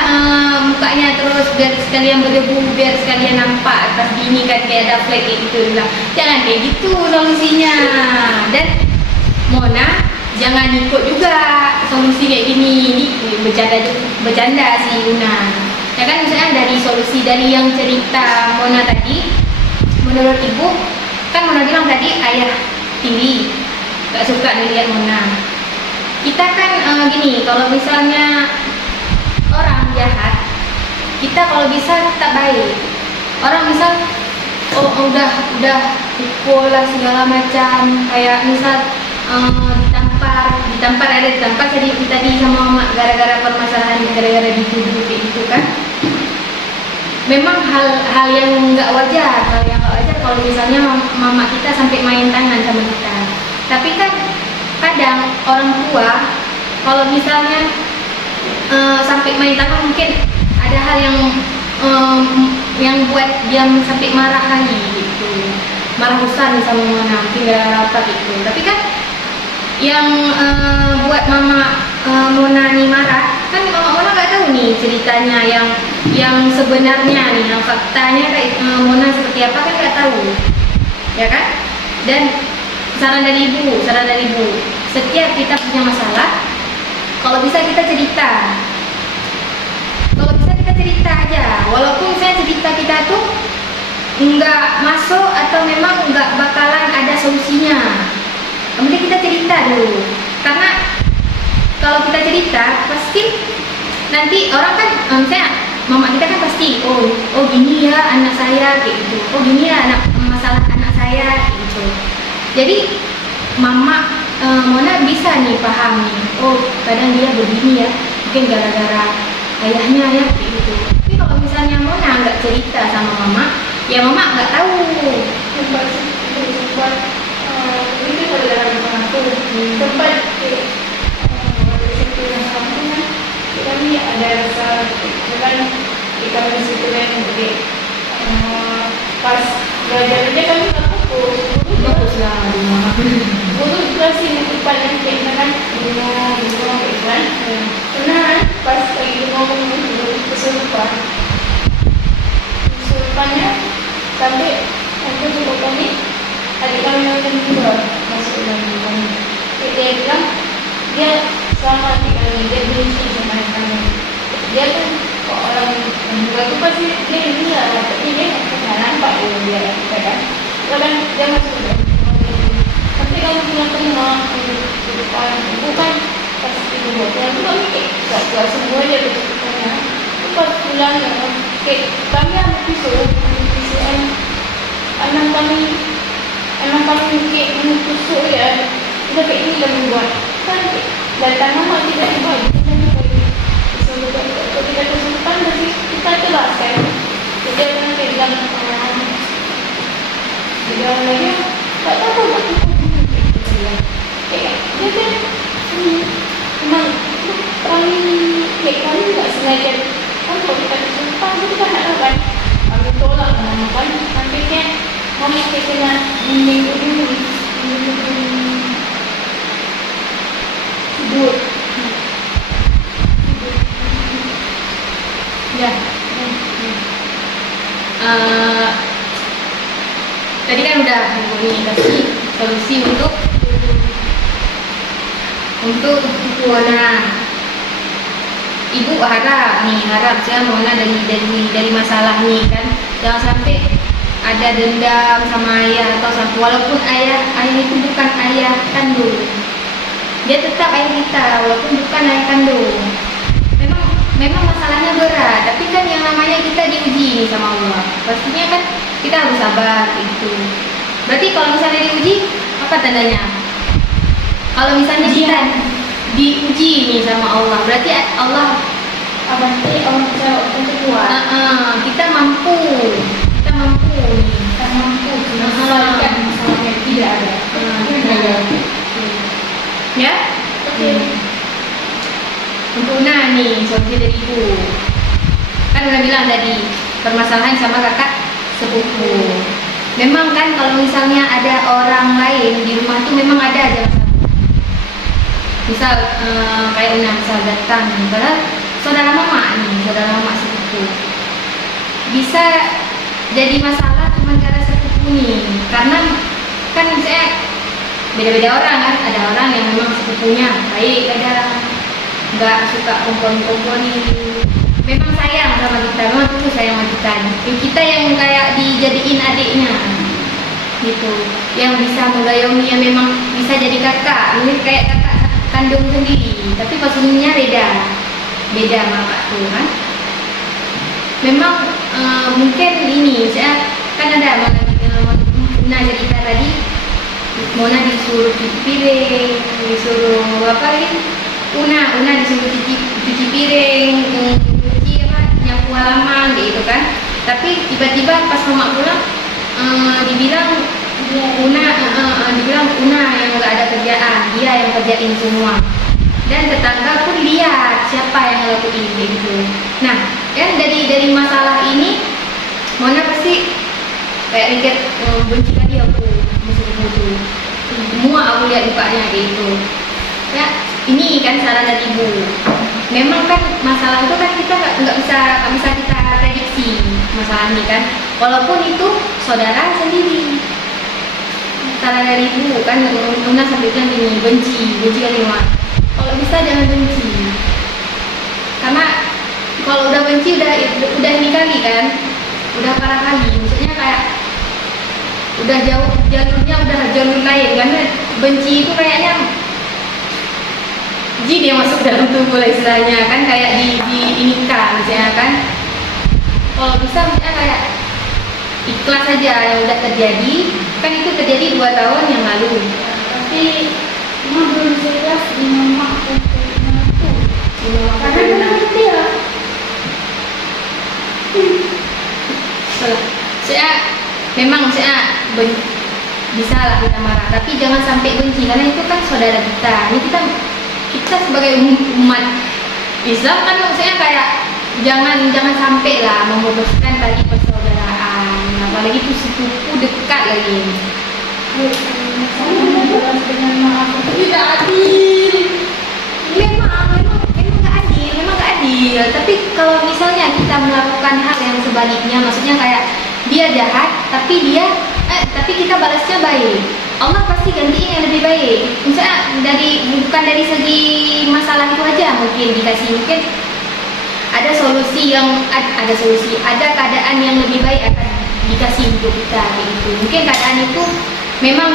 mukanya terus biar sekalian berdebu, biar sekalian nampak atas ini kan kayak ada flek gitu bilang. Jangan kayak gitu solusinya. Dan Mona jangan ikut juga solusi kayak gini. Ini bercanda si Luna. Ya kan misalnya dari solusi dari yang cerita Mona tadi, menurut ibu kan Mona bilang tadi ayah tiri gak suka dilihat Mona. Kita kan gini, kalau misalnya orang jahat, kita kalau bisa tak baik. Orang misal udah pukul lah segala macam, kayak misal ditampar tadi sama mama gara-gara permasalahan, gara-gara dituduh kayak gitu kan. Memang hal yang nggak wajar, kalau misalnya mama kita sampai main tangan sama kita. Tapi kan kadang orang tua kalau misalnya sampai main tangan mungkin ada hal yang buat dia sampai marah lagi gitu, marah besar sama Mona mungkin gara-gara apa gitu. Tapi kan yang buat mama Mona nih marah kan Mona nggak tahu nih ceritanya yang sebenarnya nih, yang faktanya kayak Mona seperti apa kan nggak tahu, ya kan? Dan saran dari ibu, setiap kita punya masalah, kalau bisa kita cerita. Aja, walaupun saya cerita kita tuh nggak masuk atau memang nggak bakalan ada solusinya. Yang penting kita cerita dulu, karena kalau kita cerita pasti nanti orang kan, misalnya mama kita kan pasti, oh gini ya anak saya kayak gitu, oh gini ya masalah anak saya kayak gitu. Jadi mama Mona bisa nih paham nih, oh kadang dia begini ya, mungkin gara-gara ayahnya ya kayak gitu. Tapi kalau misalnya Mona nggak cerita sama mama, ya mama nggak tahu. Sempat itu gara-gara bukan aku. Sempat situ yang sama kami ada rasa kan di kami situ yang gede. Pas belajar aja kami tak fokus. Bagus lah di mama. Untuk kelas ini depannya kayak kan bingung kayak kan. Karena pas lagi ngomong kesurupannya sampai cukup kami adik kami yang kedua masuk dalam kami. Dia bilang dia sama adik kami, dia benci sama adik kami. Dia kan orang juga tuh pasti dia ini lah, tapi dia nggak nampak dia kita kan. Kadang dia masuk dalam nanti kamu bilang ke mak depan ibu kan pasti ibu pulang tuh kami kayak gak semua dia betulnya. Pas pulang kayak kami ada pisau anak kami kayak tusuk ya, udah kayak ini kami buat kan datang mama tidak dibuat pisau kalau tidak kesurupan nanti kita telas kan. Jadi aku nanti bilang dia lagi tak tahu kayak dia kan memang kami kayak kami nggak sengaja kan kalau kita kesurupan itu kan ada kan kami tolak mama kan nantinya mama kayak kena minggu dulu tidur Ya. Tadi kan udah kasih solusi untuk untuk buku Ona. Ibu harap saya Mona dari masalah nih kan, jangan sampai ada dendam sama ayah atau sampai, walaupun ayah itu bukan ayah kandung, dia tetap ayah kita walaupun bukan ayah kandung. Memang masalahnya berat, tapi kan yang namanya kita diuji nih sama Allah, pastinya kan kita harus sabar gitu. Berarti kalau misalnya diuji, apa tandanya? Kalau misalnya kita diuji nih sama Allah, berarti Allah Abang saya untuk kuat. kita mampu nih. Kita mampu menyelesaikan masalah yang tidak ada. Ya? Oke. Untuk Una nih, solusi dari ibu. Kan udah bilang tadi, permasalahan sama kakak sepupu. Memang kan kalau misalnya ada orang lain di rumah tuh memang ada aja masalah. Misal kayak Una misal datang, padahal saudara mama sepupu. Bisa jadi masalah cuma gara sepupu nih, karena kan saya beda-beda orang kan, ada orang yang memang sepupunya baik, ada nggak suka kumpul-kumpul nih, memang sayang sama kita, memang tulus sayang sama kita. Kita yang kayak dijadiin adiknya gitu, yang bisa mengayomi, yang memang bisa jadi kakak, mungkin kayak kakak kandung sendiri, tapi posisinya beda sama Kak tuh kan. Memang mungkin ini saya kan ada Mona cerita tadi, Mona disuruh cuci piring, disuruh apa lagi? Una disuruh cuci piring, cuci nyapu halaman gitu kan. Tapi tiba-tiba pas mama pulang dibilang Una yang nggak ada kerjaan, dia yang kerjain semua. Dan tetangga pun lihat siapa yang ngelakuin gitu. Nah, kan dari masalah ini Mona pasti kayak mikir benci kali aku musuh-musuh. Semua aku lihat mukanya gitu. Ya, ini kan saran dari ibu. Memang kan masalah itu kan kita nggak bisa kita prediksi masalah ini kan. Walaupun itu saudara sendiri. Saran dari ibu kan Mona sampai bilang ini benci kali Mona. Kalau bisa jangan benci, karena kalau udah benci udah ini kali kan, udah parah kali. Maksudnya kayak udah jauh jalurnya, udah jalur lain. Karena benci itu kayaknya jin yang masuk dalam tubuh lah istilahnya kan, kayak diinikan misalnya kan. Kalau bisa misalnya kayak ikhlas saja yang udah terjadi, kan itu terjadi 2 tahun yang lalu. Tapi Mama belum jelas di mama aku karena nanti ya. Memang bisa lah kita marah, tapi jangan sampai benci, karena itu kan saudara kita. Ini kita sebagai umat Islam kan maksudnya kayak jangan sampai lah memutuskan tadi persaudaraan, apalagi itu sepupu dekat lagi. Dengan maaf tidak adil. Memang gak adil. Tapi kalau misalnya kita melakukan hal yang sebaliknya, maksudnya kayak dia jahat tapi kita balasnya baik, Allah pasti gantiin yang lebih baik. Misalnya bukan dari segi masalah itu aja, mungkin ada solusi, ada keadaan yang lebih baik akan dikasih untuk kita gitu. Mungkin keadaan itu memang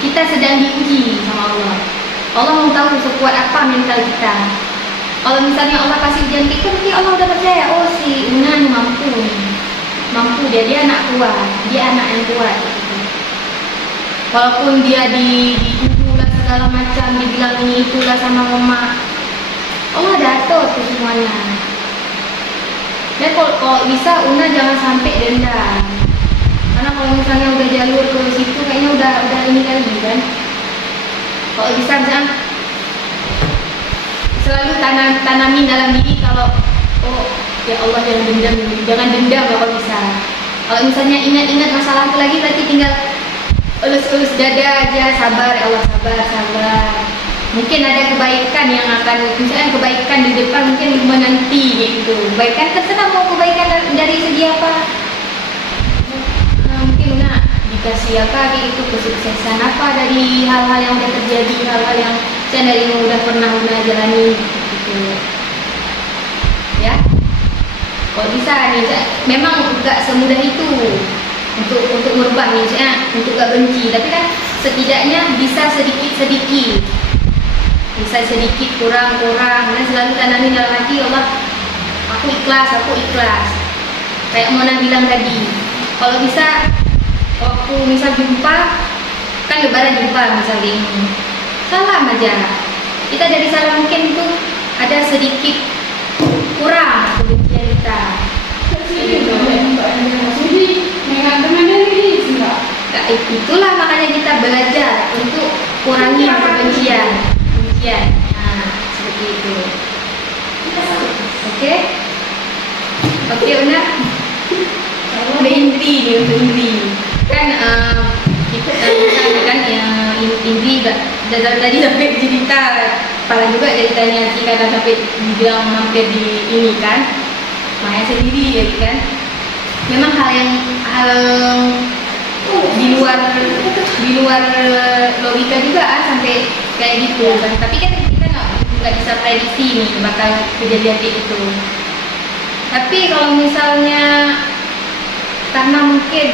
kita sedang diuji sama Allah. Allah mau tahu sekuat apa mental kita. Kalau misalnya Allah kasih ujian kita, nanti Allah udah percaya, oh si Una nih mampu dia anak kuat, dia anak yang kuat gitu. Walaupun dia dituduh lah segala macam, dibilang ini itulah sama mama, Allah dato tuh semuanya. Dan kalau bisa Una jangan sampai dendam, karena kalau misalnya udah jalur ke situ kayaknya udah ini kali kan. Kalau bisa misalnya selalu tanamin dalam diri kalau oh ya Allah jangan dendam kalau bisa. Kalau misalnya ingat masalah itu lagi, berarti tinggal elus-elus dada aja, sabar ya Allah, sabar. Mungkin ada kebaikan yang akan, misalnya kebaikan di depan mungkin menanti gitu. Kebaikan terserah mau kebaikan dari segi apa. Mungkin dikasih apa gitu, kesuksesan apa dari hal-hal yang udah terjadi, hal-hal yang Saya dari yang udah pernah jalani gitu. Ya. Kalau bisa nih, memang nggak semudah itu untuk merubah nih, untuk gak benci, tapi kan setidaknya bisa sedikit, bisa sedikit kurang, dan selalu tanami dalam hati Allah, aku ikhlas. Kayak Mona bilang tadi, kalau bisa waktu misal jumpa, kan lebaran jumpa misalnya ini, salam aja. Kita dari salam mungkin itu ada sedikit kurang kebencian kita. Nah, itulah makanya kita belajar untuk kurangi kebencian. Nah, seperti itu. Oke? Oke, Una. Untuk Indri. Kan kita kan yang Indri tadi sampai cerita, parah juga ceritanya sih, karena sampai dibilang hampir di ini kan, Maya sendiri ya kan. Memang hal di luar logika juga sampai kayak gitu kan. Tapi kan kita nggak bisa prediksi nih bakal kejadian kayak gitu. Tapi kalau misalnya karena mungkin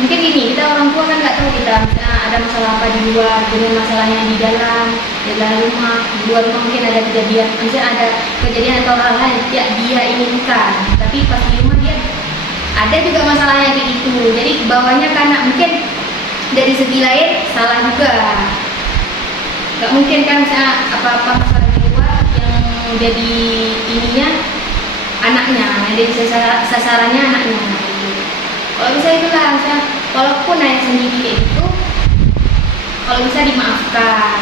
gini, kita orang tua kan nggak tahu kita misalnya ada masalah apa di luar dengan masalahnya di dalam rumah. Di luar rumah mungkin ada kejadian, misalnya ada kejadian atau hal-hal yang dia inginkan, tapi pas di rumah dia ada juga masalahnya kayak gitu. Jadi bawahnya karena mungkin dari segi lain salah juga. Gak mungkin kan misalnya apa-apa masalah di luar yang jadi ininya anaknya, yang jadi sasarannya anaknya gitu. Kalau bisa itulah, misalnya walaupun ayah sendiri kayak gitu, kalau bisa dimaafkan.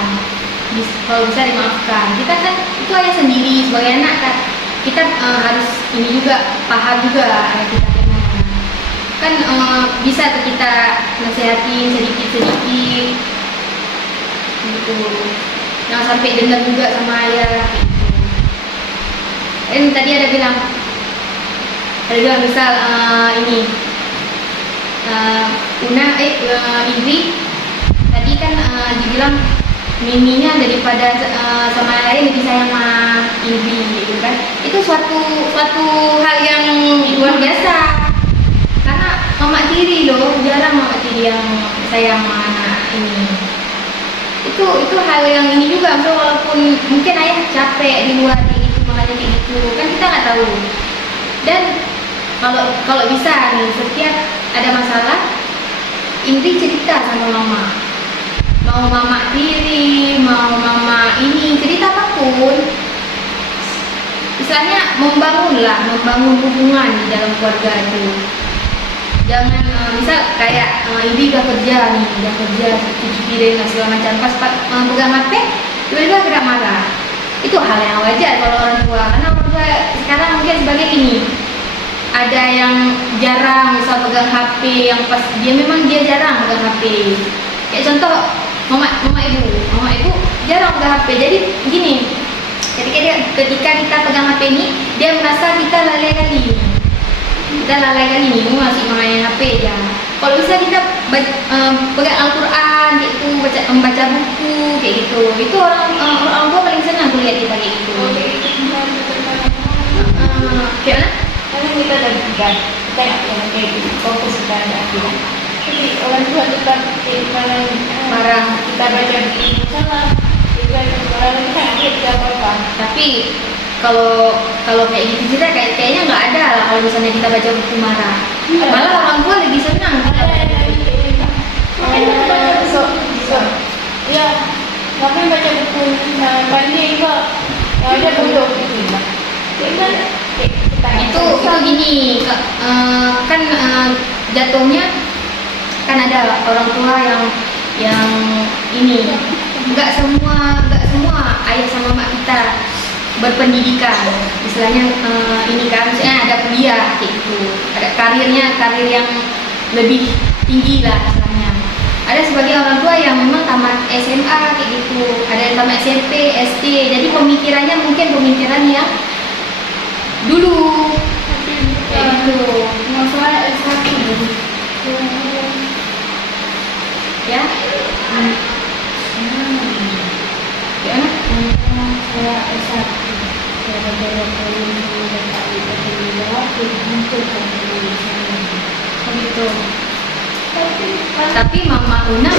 Kita kan itu ayah sendiri sebagai anak kan, kita harus ini juga paham juga ayah kita kan, bisa tuh kita nasihatin sedikit gitu, jangan sampai dendam juga sama ayah gitu. Tadi ada bilang misal ini Indri tadi kan dibilang Miminya daripada sama lain lebih sayang sama Indri gitu kan. Itu suatu hal yang luar biasa. Karena mama tiri loh, jarang mama tiri yang sayang sama anak ini. Itu hal yang ini juga, so, walaupun mungkin ayah capek di luar kayak gitu, makanya kayak gitu, kan kita nggak tahu. Dan kalau bisa nih, setiap ada masalah, Indri cerita sama mama. Mau mama tiri, mau mama ini, cerita apapun. Istilahnya membangun hubungan di dalam keluarga itu. Jangan misal kayak Indri udah kerja, cuci piring segala macam, pas pegang HP tiba-tiba gerak marah. Itu hal yang wajar kalau orang tua, karena orang tua sekarang mungkin sebagai ini, ada yang jarang misal pegang HP, yang pas dia jarang pegang HP. Kayak contoh mama ibu jarang pegang HP. Jadi gini, ketika kita pegang HP ini, dia merasa kita lalai kali nih, masih main HP ya. Kalau bisa kita pegang Al-Quran kayak itu, membaca buku kayak gitu. Itu orang tua paling senang tuh lihat kita kayak gitu. Gimana? Karena kita udah kita nggak kayak gitu, fokus pada akhirnya. Jadi orang tua tetap Marah. kita baca buku salah, kita nggak apa-apa. Tapi kalau kayak gitu cerita kayaknya nggak ada lah kalau misalnya kita baca buku marah. Malah orang tua lebih senang kita baca buku. Ya, ngapain baca buku pandai kok? Ya udah dulu. Itu gini, kan jatuhnya kan ada orang tua yang ini nggak semua ayah sama mak kita berpendidikan, istilahnya ini kan, misalnya ada kuliah kayak gitu, ada karir yang lebih tinggi lah istilahnya. Ada sebagai orang tua yang memang tamat SMA kayak gitu, ada yang tamat SMP, SD, jadi pemikirannya mungkin pemikiran yang dulu kayak gitu. Masalah S1 Ya, gimana? Saya S1. Saya belajar kalian dan kali kedua untuk Begitu. Tapi kan Tapi Mama Una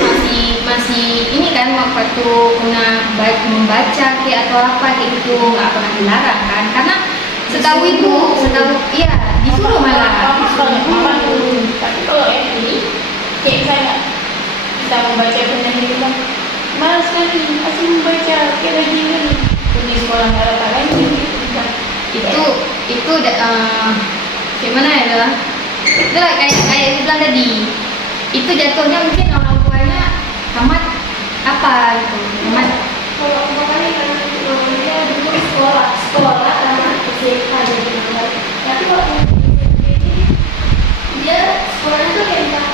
masih ini kan waktu Una membaca kayak atau apa kayak gitu nggak pernah dilarang kan? Karena setahu iya disuruh malah. Mama dulu. Tapi kalau ini kayak saya nggak bisa membaca benar ini bang. Malas sekali, asal membaca kayak lagi ini. Di sekolah nggak ada lagi. Itu gimana ya lah? Itu lah kayak aku bilang tadi. Itu jatuhnya mungkin orang tuanya tamat apa gitu, tamat Kalau makanya karena dia dulu sekolah sama SMK jadi namanya. Tapi kalau SMP ini dia sekolahnya tuh kayak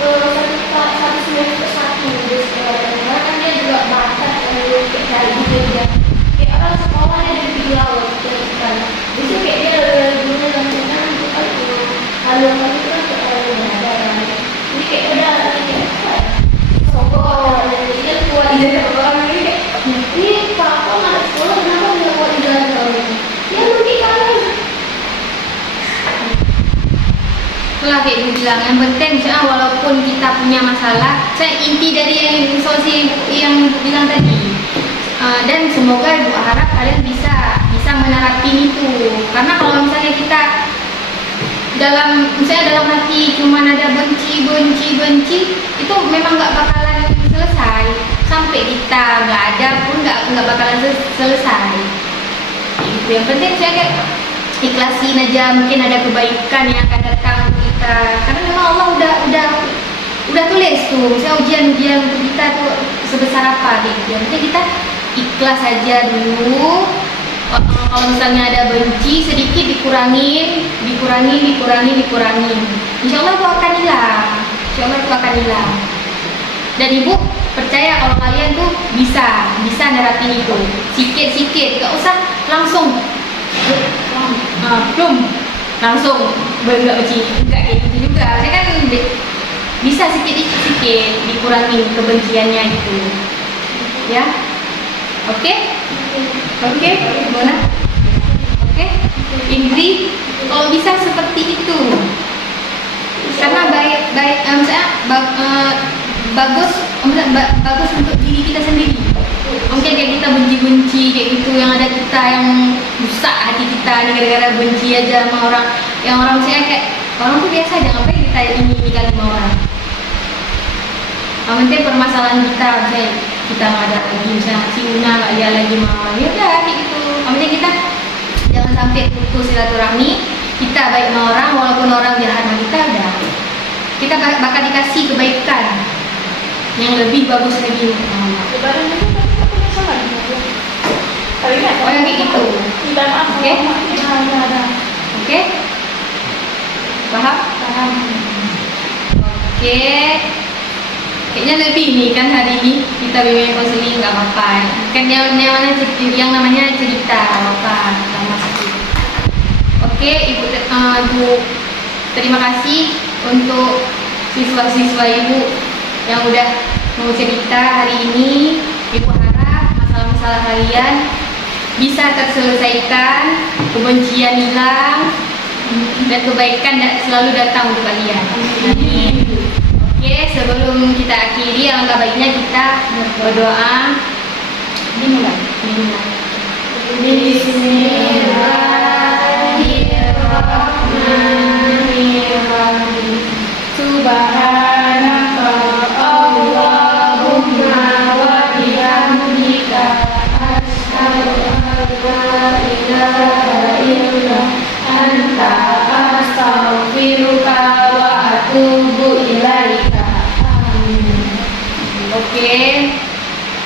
satu semester satu di sekolah karena kan dia juga bakat kayak dari dia kayak orang sekolah dia dari laut gitu kan. Jadi kayak dia dari dulu dan sekarang itu kan kalau itu kan kayak ada kan. Jadi kayak udah kayak apa ya? Sokong dan dia kuat di dalam orang ini kayak ini papa nggak sekolah kenapa nggak kuat di dalam orang ini? Ya nanti kamu itulah kayak ibu bilang yang penting misalnya walaupun kita punya masalah, saya inti dari yang solusi yang ibu bilang tadi. Dan semoga ibu harap kalian bisa menerapkan itu. Karena kalau misalnya kita misalnya dalam hati cuma ada benci itu memang nggak bakalan selesai sampai kita nggak ada pun nggak bakalan selesai. Itu yang penting saya kayak ikhlasin aja, mungkin ada kebaikan yang akan datang untuk kita. Karena memang Allah udah tulis tuh, misalnya ujian untuk kita tuh sebesar apa gitu. Yang penting kita ikhlas aja dulu. Kalau misalnya ada benci sedikit dikurangin. Insya Allah itu akan hilang. Dan ibu percaya kalau kalian tuh bisa nerapin itu sikit, gak usah langsung langsung nggak benci, enggak kayak gitu juga. Saya kan bisa sikit dikurangin kebenciannya gitu, ya. Oke, gimana? Oke, Indri, kalau bisa seperti itu, karena bagus untuk diri kita sendiri. Mungkin kayak kita benci kayak gitu, yang ada kita yang rusak hati kita nih gara-gara benci aja sama orang. Yang orang saya kayak orang tuh biasa aja, ngapain kita ini kali sama orang. Yang penting permasalahan kita, misalnya kita nggak ada lagi, misalnya si Una nggak ada lagi sama orang, ya udah kayak gitu. Yang penting kita jangan sampai putus silaturahmi. Kita baik sama orang, walaupun orang jahat sama kita, udah kita bakal dikasih kebaikan yang lebih bagus lagi. lebaran itu kan kita punya sama juga. Tapi kan Oh yang kayak gitu. kita maaf Oke. ada. Oke? Paham? Oke. Kayaknya lebih nih kan hari ini kita bimbing konseling nggak apa-apa. Kan yang namanya cerita nggak apa-apa. Kita masukin. Oke, Ibu terima kasih untuk siswa-siswa Ibu yang udah mau cerita hari ini. Ibu harap masalah-masalah kalian bisa terselesaikan, kebencian hilang, dan kebaikan selalu datang untuk kalian. Amin. Oke, sebelum kita akhiri, alangkah baiknya kita berdoa. Dimulai. Bismillahirrahmanirrahim. Subhanaka Allahumma wa bihamdika asyhadu an la ilaha illa anta astaghfiruka wa atubu ilaika. Amin. Oke.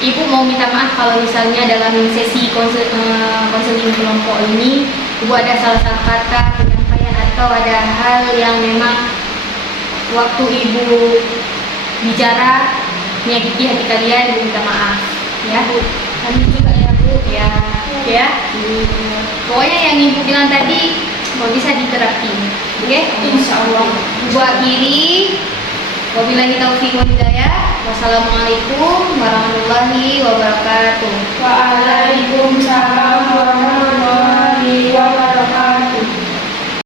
Ibu mau minta maaf kalau misalnya dalam sesi konseling kelompok ini Ibu ada salah kata penyampaian atau ada hal yang memang waktu Ibu bicara menyakiti hati kalian, Ibu minta maaf ya. Kami juga ya Bu ya. Pokoknya yang Ibu bilang tadi mau bisa diterapin. Oke? Insyaallah. Ibu akhiri. Wabillahi taufiq wal hidayah. Wassalamualaikum warahmatullahi wabarakatuh.